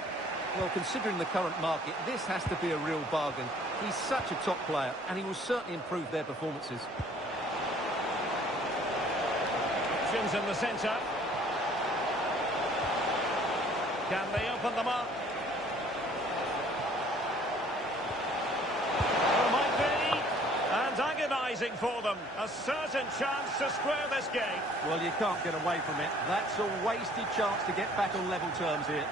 Well, considering the current market, this has to be a real bargain. He's such a top player, and he will certainly improve their performances. Options in the centre. Can they open them up? Oh, might be. And agonising for them. A certain chance to square this game. Well, you can't get away from it. That's a wasted chance to get back on level terms here.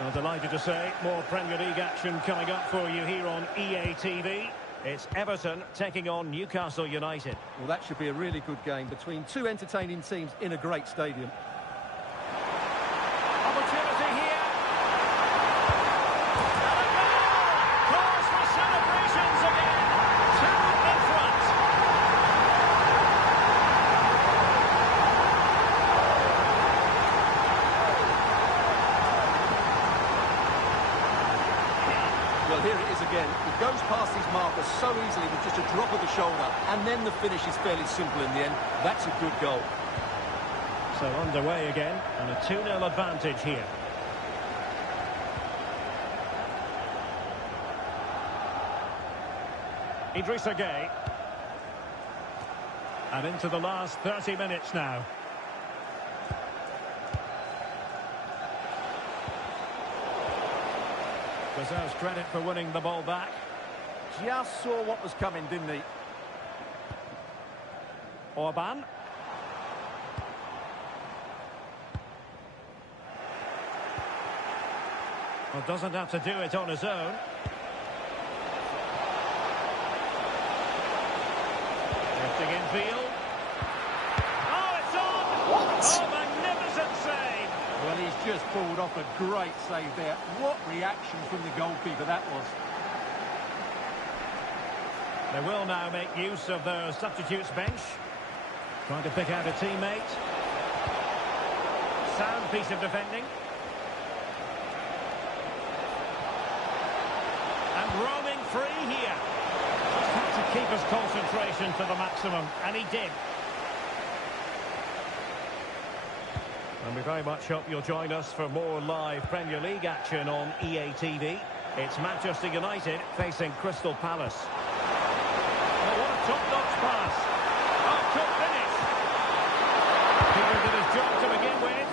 Well, delighted to say, more Premier League action coming up for you here on EA TV. It's Everton taking on Newcastle United. Well, that should be a really good game between two entertaining teams in a great stadium. Opportunity here. And a goal! Cause for celebrations again. 2 in front. Well, here it is again. He goes past his marker so easily with just a drop of the shoulder, and then the finish is fairly simple in the end. That's a good goal. So underway again, and a 2-0 advantage here. Idrissa Gueye. And into the last 30 minutes now. Deserves credit for winning the ball back. Just saw what was coming, didn't he? Orban. Well, doesn't have to do it on his own. Drifting infield. Oh, it's on! What? Oh, magnificent save! Well, he's just pulled off a great save there. What reaction from the goalkeeper that was. They will now make use of their substitutes bench. Trying to pick out a teammate. Sound piece of defending. And roaming free here. Just had to keep his concentration to the maximum, and he did. And we very much hope you'll join us for more live Premier League action on EA TV. It's Manchester United facing Crystal Palace. Oh, what a top-notch pass. Oh, good finish. Keeper did his job to begin with.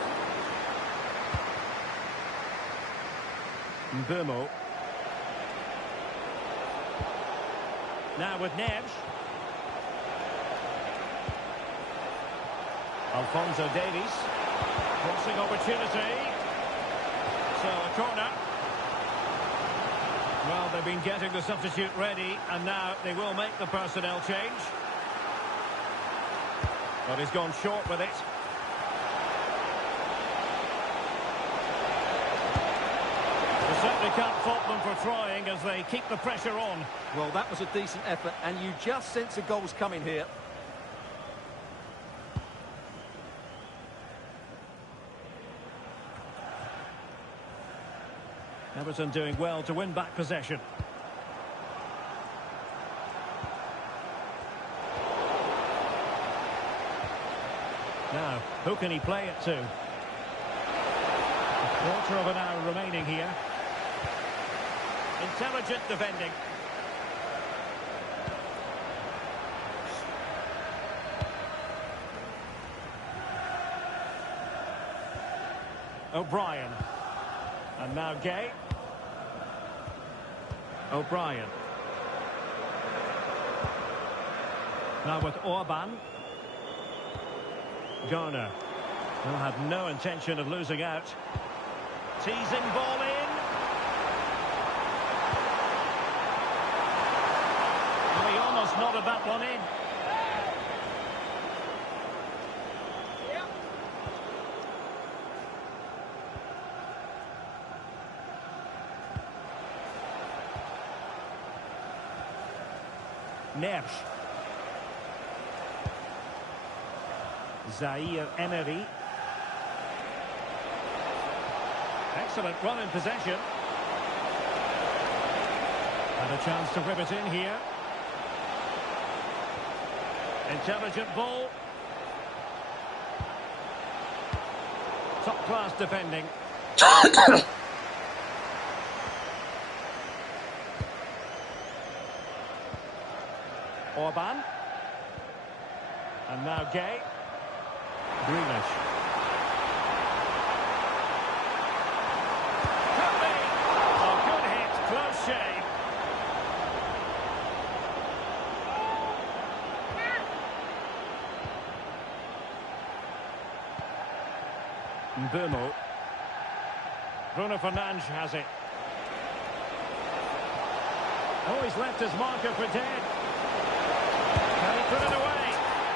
Mbeumo. Now with Neves. Alphonso Davies. Crossing opportunity. So a corner. Well, they've been getting the substitute ready, and now they will make the personnel change. But he's gone short with it. They certainly can't fault them for trying as they keep the pressure on. Well, that was a decent effort, and you just sense a goal's coming here. Everton doing well to win back possession. Now, who can he play it to? A quarter of an hour remaining here. Intelligent defending. O'Brien. And now Gueye. O'Brien. Now with Orban. Garner. Who had no intention of losing out. Teasing ball in. Oh, he almost nodded that one in. Neves. Zaire Emery. Excellent run in possession. And a chance to whip it in here. Intelligent ball. Top class defending. Orban. And now Gueye. Grealish. Could be. Oh, good hit. Close shave. Mbeumo. Bruno Fernandes has it. Oh, he's left his marker for dead. Can he put it away?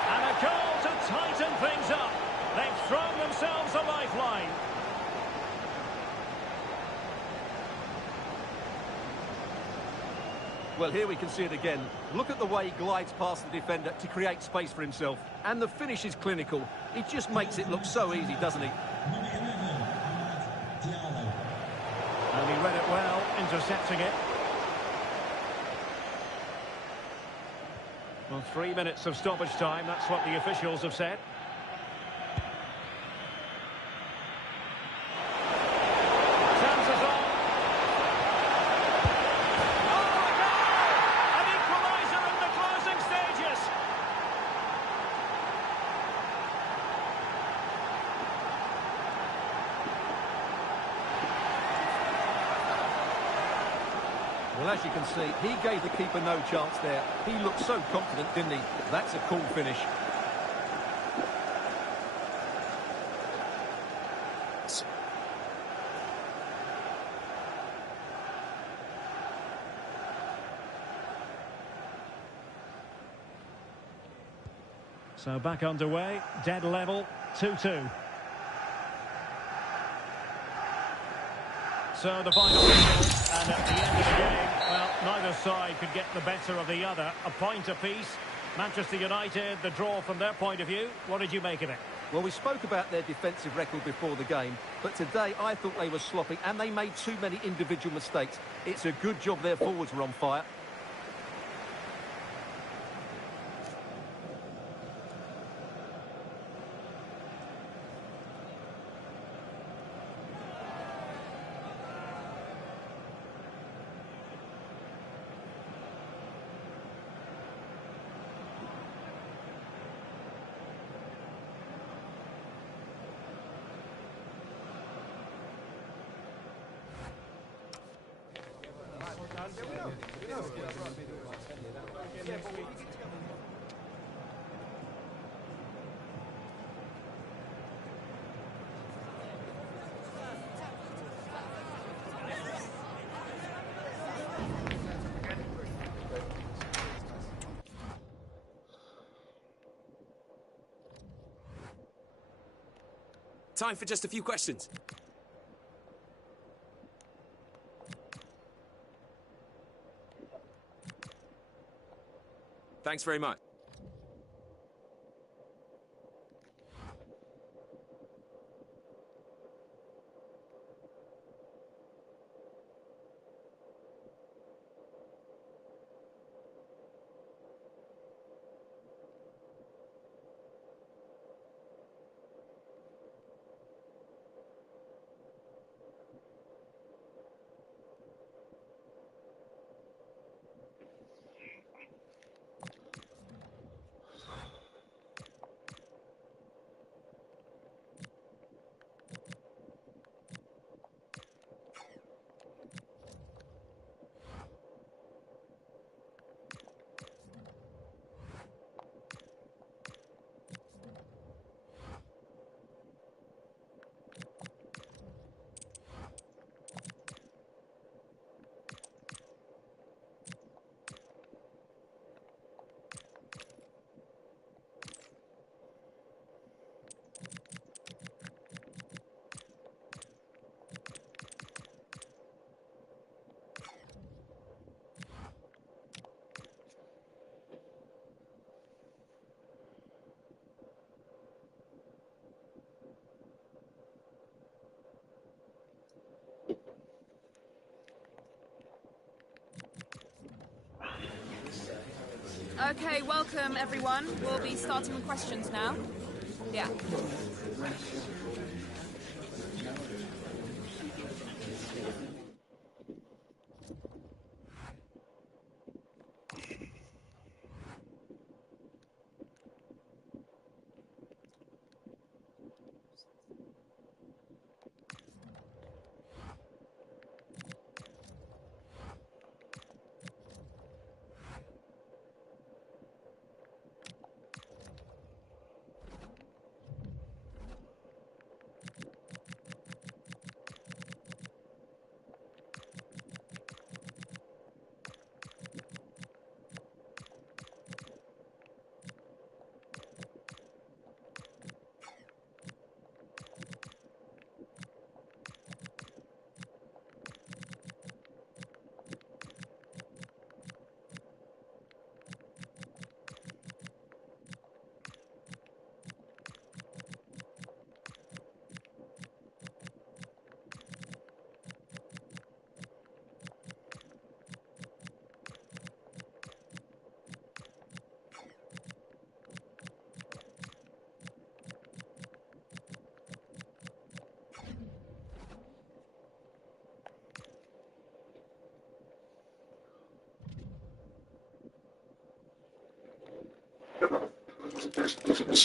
And a goal to tighten things up. They've thrown themselves a lifeline. Well, here we can see it again. Look at the way he glides past the defender to create space for himself. And the finish is clinical. He just makes it look so easy, doesn't he? Number 11, Amad Diallo. And he read it well, intercepting it. Well, 3 minutes of stoppage time, that's what the officials have said. Chances on. Oh, a goal! An equaliser in the closing stages. Well, as you can see, he gave the keeper no chance there. He looked so confident, didn't he? That's a cool finish. So back underway, dead level, 2-2. So the final whistle, and at the end of the game, well, neither side could get the better of the other. A point apiece. Manchester United, the draw from their point of view. What did you make of it? Well, we spoke about their defensive record before the game, but today I thought they were sloppy and they made too many individual mistakes. It's a good job their forwards were on fire. Time for just a few questions. Thanks very much. Okay, welcome everyone. We'll be starting with questions now. Yeah.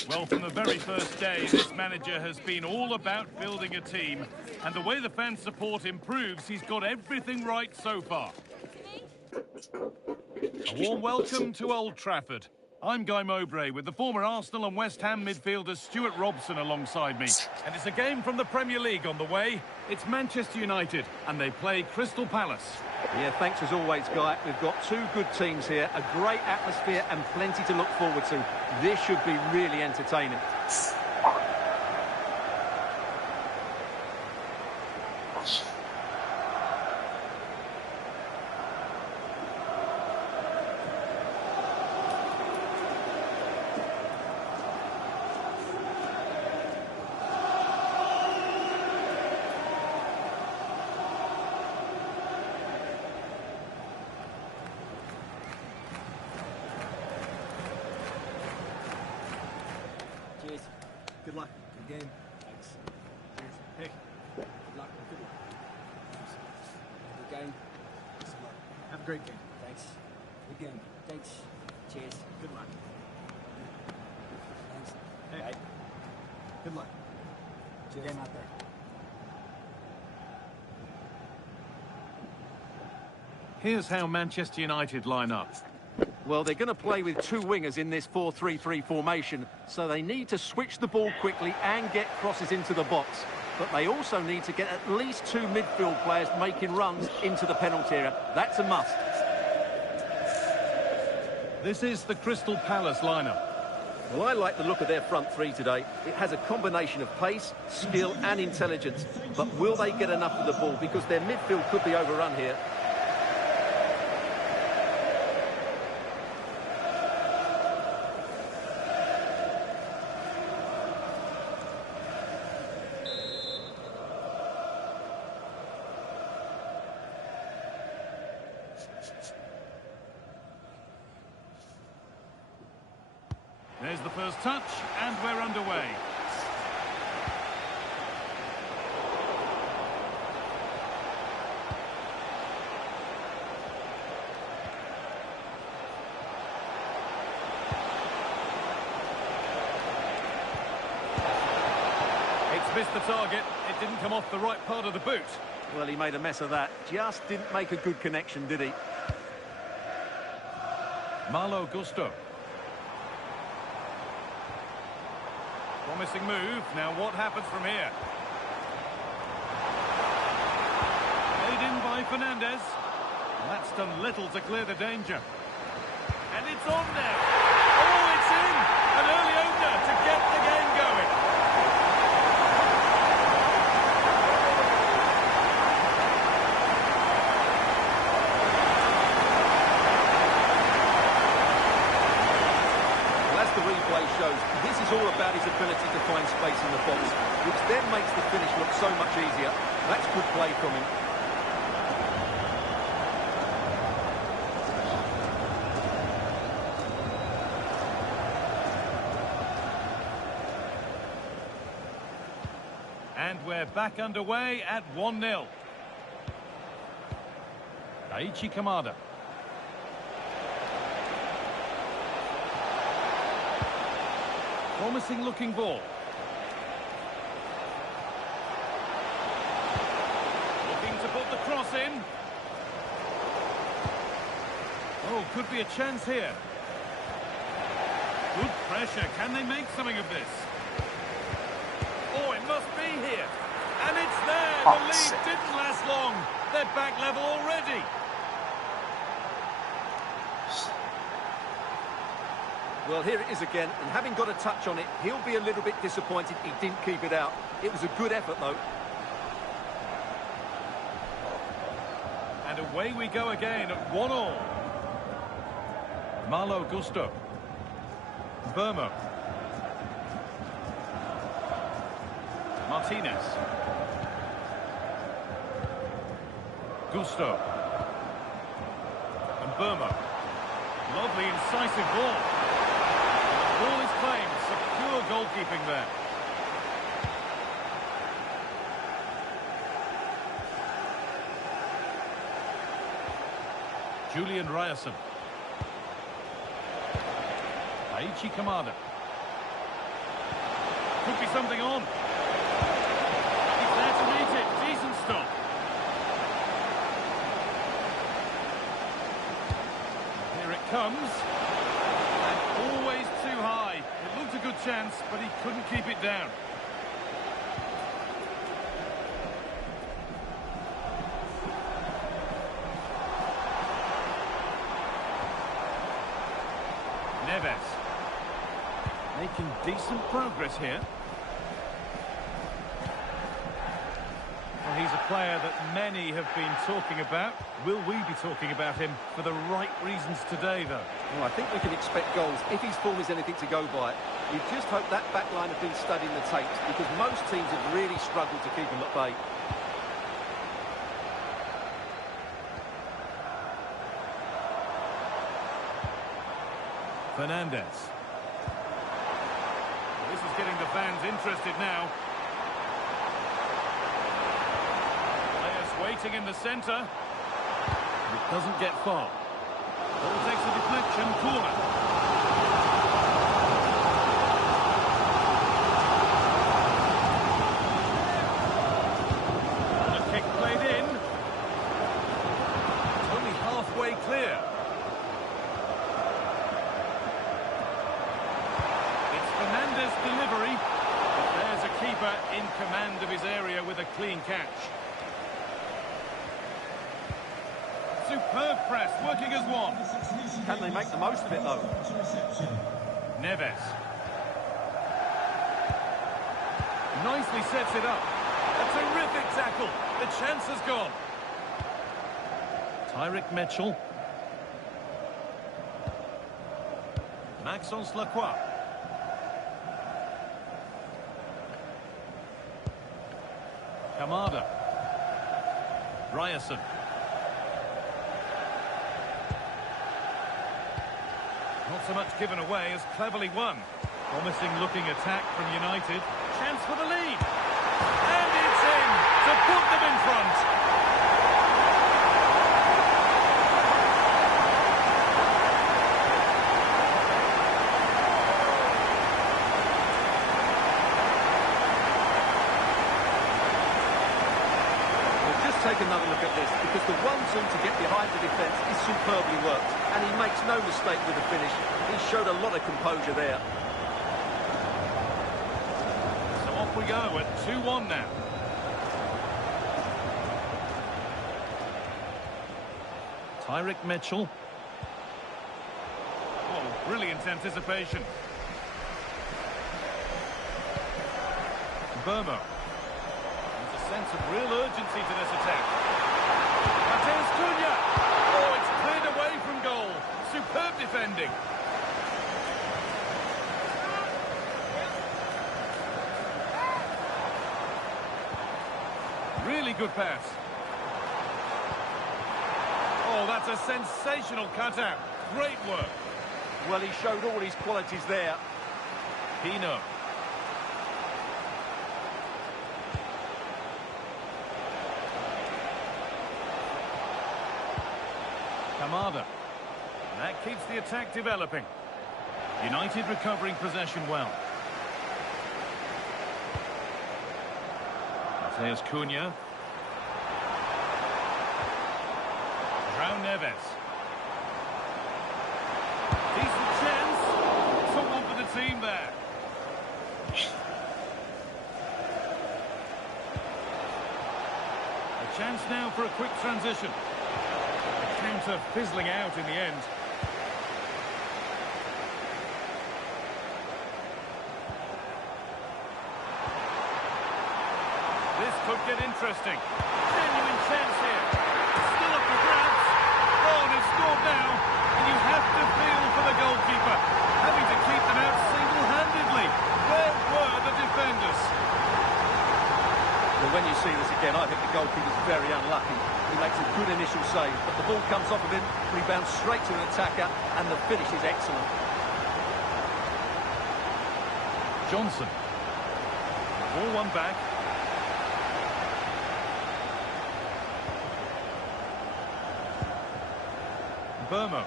Well, from the very first day, this manager has been all about building a team. And the way the fan support improves, he's got everything right so far. A warm welcome to Old Trafford. I'm Guy Mowbray with the former Arsenal and West Ham midfielder Stuart Robson alongside me. And it's a game from the Premier League on the way. It's Manchester United, and they play Crystal Palace. Yeah, thanks as always, Guy. We've got two good teams here, a great atmosphere and plenty to look forward to. This should be really entertaining. Cheers. Good luck. Good game. Thanks. Cheers. Hey. Good luck. Good luck. Good game. Thanks a lot. Have a great game. Thanks. Good game. Thanks. Cheers. Good luck. Thanks. Hey. Bye. Good luck. Cheers. Game out there. Here's how Manchester United line up. Well, they're going to play with two wingers in this 4-3-3 formation, so they need to switch the ball quickly and get crosses into the box. But they also need to get at least two midfield players making runs into the penalty area. That's a must. This is the Crystal Palace lineup. Well, I like the look of their front three today. It has a combination of pace, skill and intelligence. But will they get enough of the ball? Because their midfield could be overrun here. There's the first touch, and we're underway. It's missed the target. It didn't come off the right part of the boot. Well, he made a mess of that. Just didn't make a good connection, did he? Malo Gusto. Promising move. Now what happens from here? Made in by Fernandez. That's done little to clear the danger. And it's on now. Oh, it's in! An early opener to get the game going. Well, as the replay shows, this is all about his ability to find space in the box, which then makes the finish look so much easier. That's good play from him. And we're back underway at 1-0. Daichi Kamada. Promising looking ball. Looking to put the cross in. Oh, could be a chance here. Good pressure. Can they make something of this? Oh, it must be here. And it's there. The lead didn't last long. They're back level already. Well, here it is again, and having got a touch on it, he'll be a little bit disappointed he didn't keep it out. It was a good effort, though. And away we go again at 1-1. Malo Gusto. Burmo. Martinez. Gusto. And Burmo. Lovely incisive ball. Ball is claimed. Secure goalkeeping there. Julian Ryerson. Daichi Kamada. Could be something on. He's there to meet it. Decent stop. Here it comes. And always too high. It looked a good chance, but he couldn't keep it down. Neves. Making decent progress here. Well, he's a player that many have been talking about. Will we be talking about him for the right reasons today, though? Well, I think we can expect goals if his form is anything to go by. You just hope that back line have been studying the tapes, because most teams have really struggled to keep him at bay. Fernandez. This is getting the fans interested now. Players waiting in the centre. It doesn't get far. Ball takes a deflection, corner. The kick played in. It's only halfway clear. Fernandez delivery, but there's a keeper in command of his area with a clean catch. Superb press, working as one. Can they make the most of it, though? Neves. Nicely sets it up. A terrific tackle. The chance has gone. Tyrick Mitchell. Maxence Lacroix. Kamada. Ryerson. Not so much given away as cleverly won. Promising looking attack from United. Chance for the lead. And it's in to put them in front. Take another look at this, because the 1-2 to get behind the defence is superbly worked, and he makes no mistake with the finish. He showed a lot of composure there. So off we go at 2-1 now. Tyrick Mitchell. Oh, brilliant anticipation. Burma. Sense of real urgency to this attack. Matheus Cunha. Oh, it's cleared away from goal. Superb defending. Really good pass. Oh, that's a sensational cutout. Great work. Well, he showed all his qualities there. Pino. Kamada. And that keeps the attack developing. United recovering possession well. Matheus Cunha. João Neves. Decent chance. Took one for the team there. A chance now for a quick transition. Counter fizzling out in the end. This could get interesting. Genuine chance here. Still up for grabs. Oh, and it's scored now. And you have to feel for the goalkeeper, having to keep them out single-handedly. Where were the defenders? Well, when you see this again, I think the goalkeeper's very unlucky. He makes a good initial save, but the ball comes off of him, rebounds straight to an attacker, and the finish is excellent. Johnson. 4-1 back. Burmo.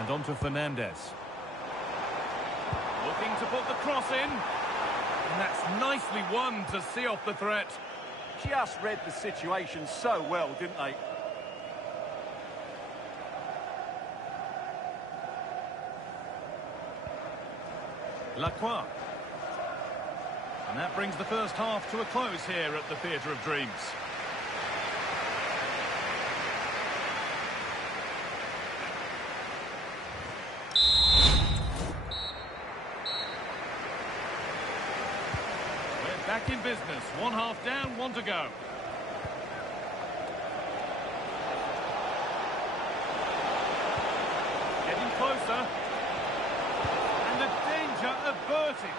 And on to Fernandez. Looking to put the cross in. And that's nicely won to see off the threat. Just read the situation so well, didn't they? Lacroix. And that brings the first half to a close here at the Theatre of Dreams. We're back in business. One half down, one to go. Getting closer. And the danger averted.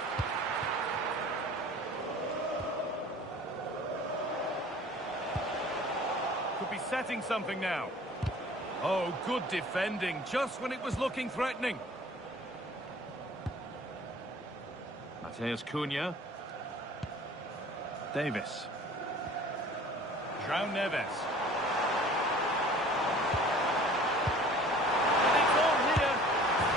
Could be setting something now. Oh, good defending, just when it was looking threatening. Mateus Cunha. Davis. João Neves. And it's on here.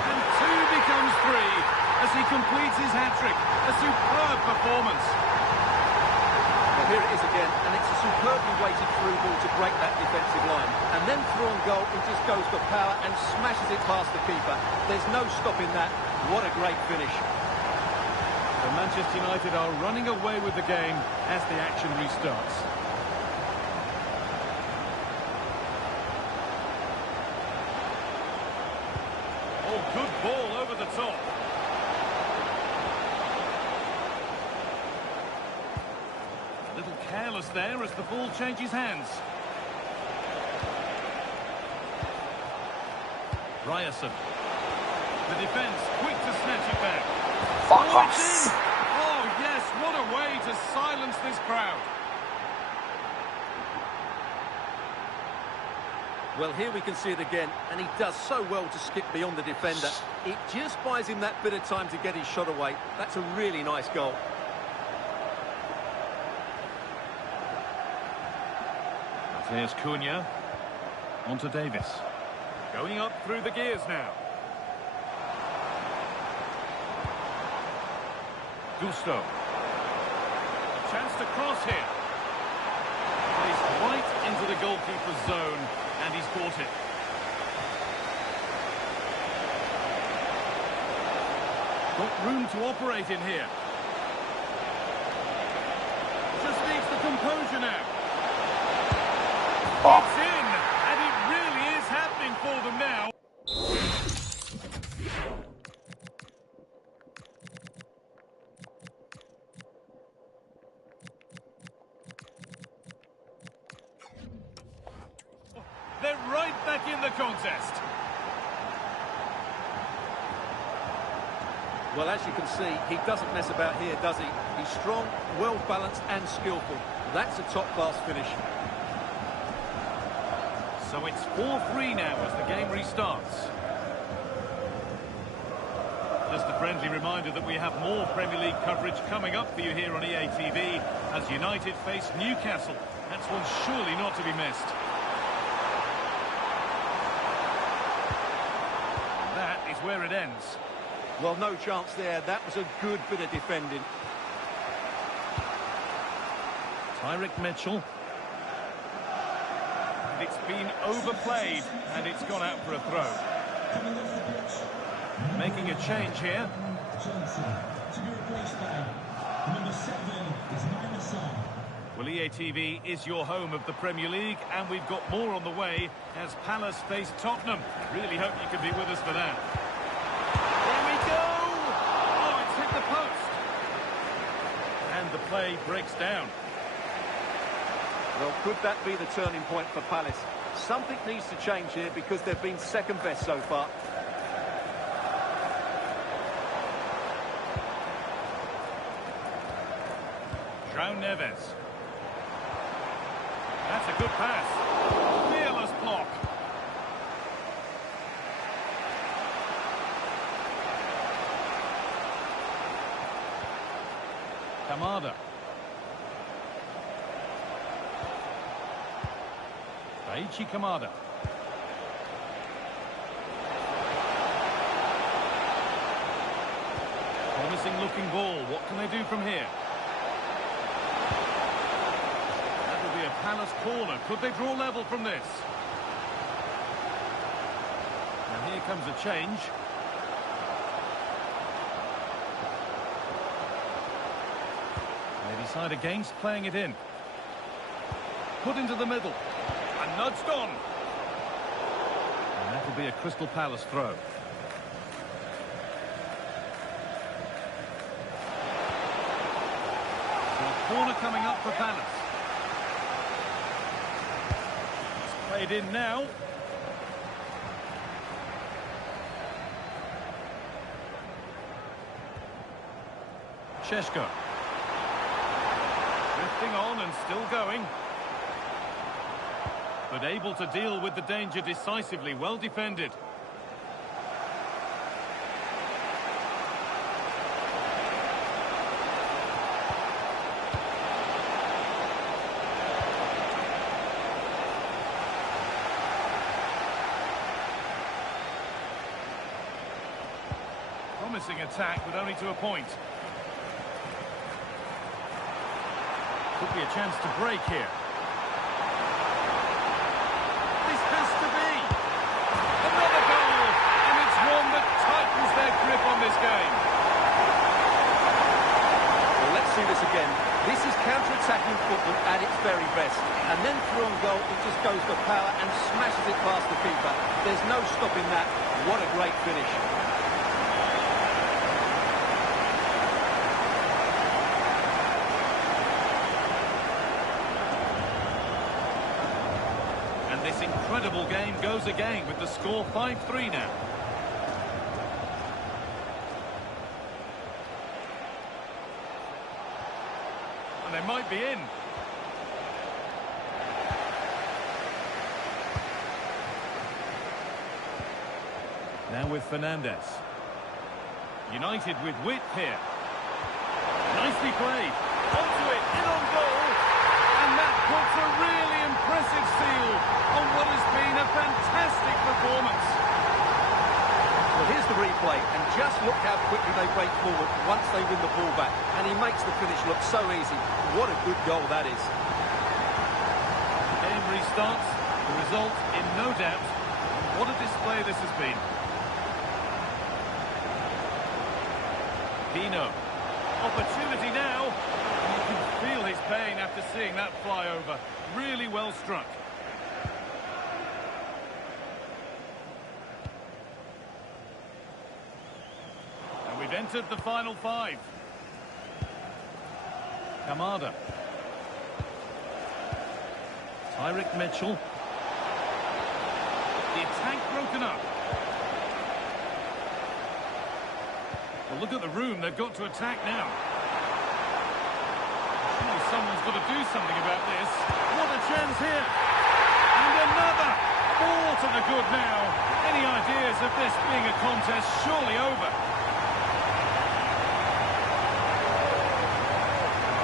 And two becomes three as he completes his hat-trick. A superb performance. Well, here it is again, and it's a superbly weighted through ball to break that defensive line. And then through on goal, he just goes for power and smashes it past the keeper. There's no stopping that. What a great finish. So Manchester United are running away with the game as the action restarts. Oh, good ball over the top. A little careless there as the ball changes hands. Ryerson. The defence quick to snatch it back. Fuck off. It's in. Oh, yes, what a way to silence this crowd. Well, here we can see it again, and he does so well to skip beyond the defender. It just buys him that bit of time to get his shot away. That's a really nice goal. Mateus Cunha. On to Davis. Going up through the gears now. Gusto. A chance to cross here. He's right into the goalkeeper's zone, and he's caught it. Got room to operate in here. Just needs the composure now. It's in, and it really is happening for them now. They're right back in the contest. Well, as you can see, he doesn't mess about here, does he? He's strong, well-balanced and skillful. That's a top-class finish. So it's 4-3 now as the game restarts. Just a friendly reminder that we have more Premier League coverage coming up for you here on EA TV as United face Newcastle. That's one surely not to be missed. That is where it ends. Well, no chance there. That was a good bit of defending. Tyrick Mitchell. And it's been overplayed, and it's gone out for a throw. Making a change here. Well, EA TV is your home of the Premier League, and we've got more on the way as Palace face Tottenham. Really hope you can be with us for that. There we go! Oh, it's hit the post. And the play breaks down. Well, could that be the turning point for Palace? Something needs to change here because they've been second best so far. João Neves. That's a good pass. Fearless block. Kamada. Daichi Kamada. promising looking ball. What can they do from here? That will be a Palace corner. Could they draw level from this? And here comes a change. They decide against playing it in. Put into the middle. And nudged on. And that will be a Crystal Palace throw. So a corner coming up for Palace. It's played in now. Šeško. Drifting on and still going. But able to deal with the danger decisively. Well defended. Promising attack, but only to a point. Could be a chance to break here. This has to be another goal, and it's one that tightens their grip on this game. Well, let's see this again. This is counter-attacking football at its very best. And then through on goal, it just goes for power and smashes it past the keeper. There's no stopping that. What a great finish. This incredible game goes again with the score 5-3 now. And they might be in. Now with Fernandes. United with width here. Nicely played. Onto it, in on goal. And that puts a really impressive seal on what has been a fantastic performance. Well, here's the replay, and just look how quickly they break forward once they win the ball back. And he makes the finish look so easy. What a good goal that is. The game restarts, the result in no doubt. And what a display this has been. Pino. Opportunity now. You can feel his pain after seeing that fly over. Really well struck. And we've entered the final five. Kamada. Tyrick Mitchell. The attack broken up. Well, look at the room. They've got to attack now. Surely someone's got to do something about this. What a chance here. And another. Ball to the good now. Any ideas of this being a contest surely over?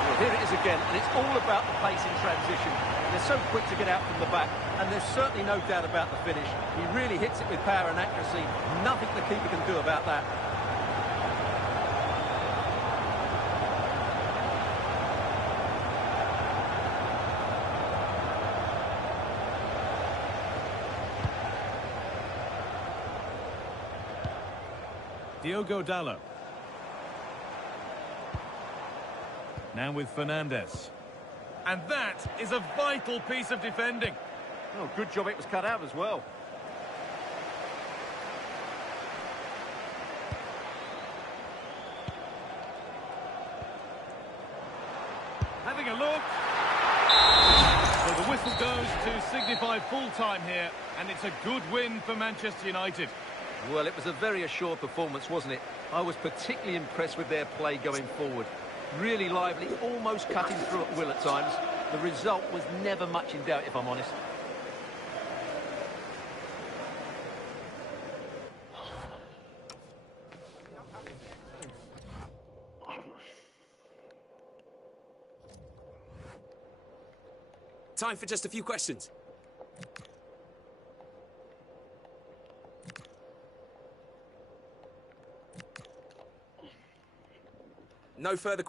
Well, here it is again, and it's all about the pace in transition. They're so quick to get out from the back, and there's certainly no doubt about the finish. He really hits it with power and accuracy. Nothing the keeper can do about that. Diogo Dalot. Now with Fernandes. And that is a vital piece of defending. Oh, good job it was cut out as well. Having a look. So the whistle goes to signify full time here, and it's a good win for Manchester United. Well, it was a very assured performance, wasn't it? I was particularly impressed with their play going forward. Really lively, almost cutting through at will at times. The result was never much in doubt, if I'm honest. Time for just a few questions. No further...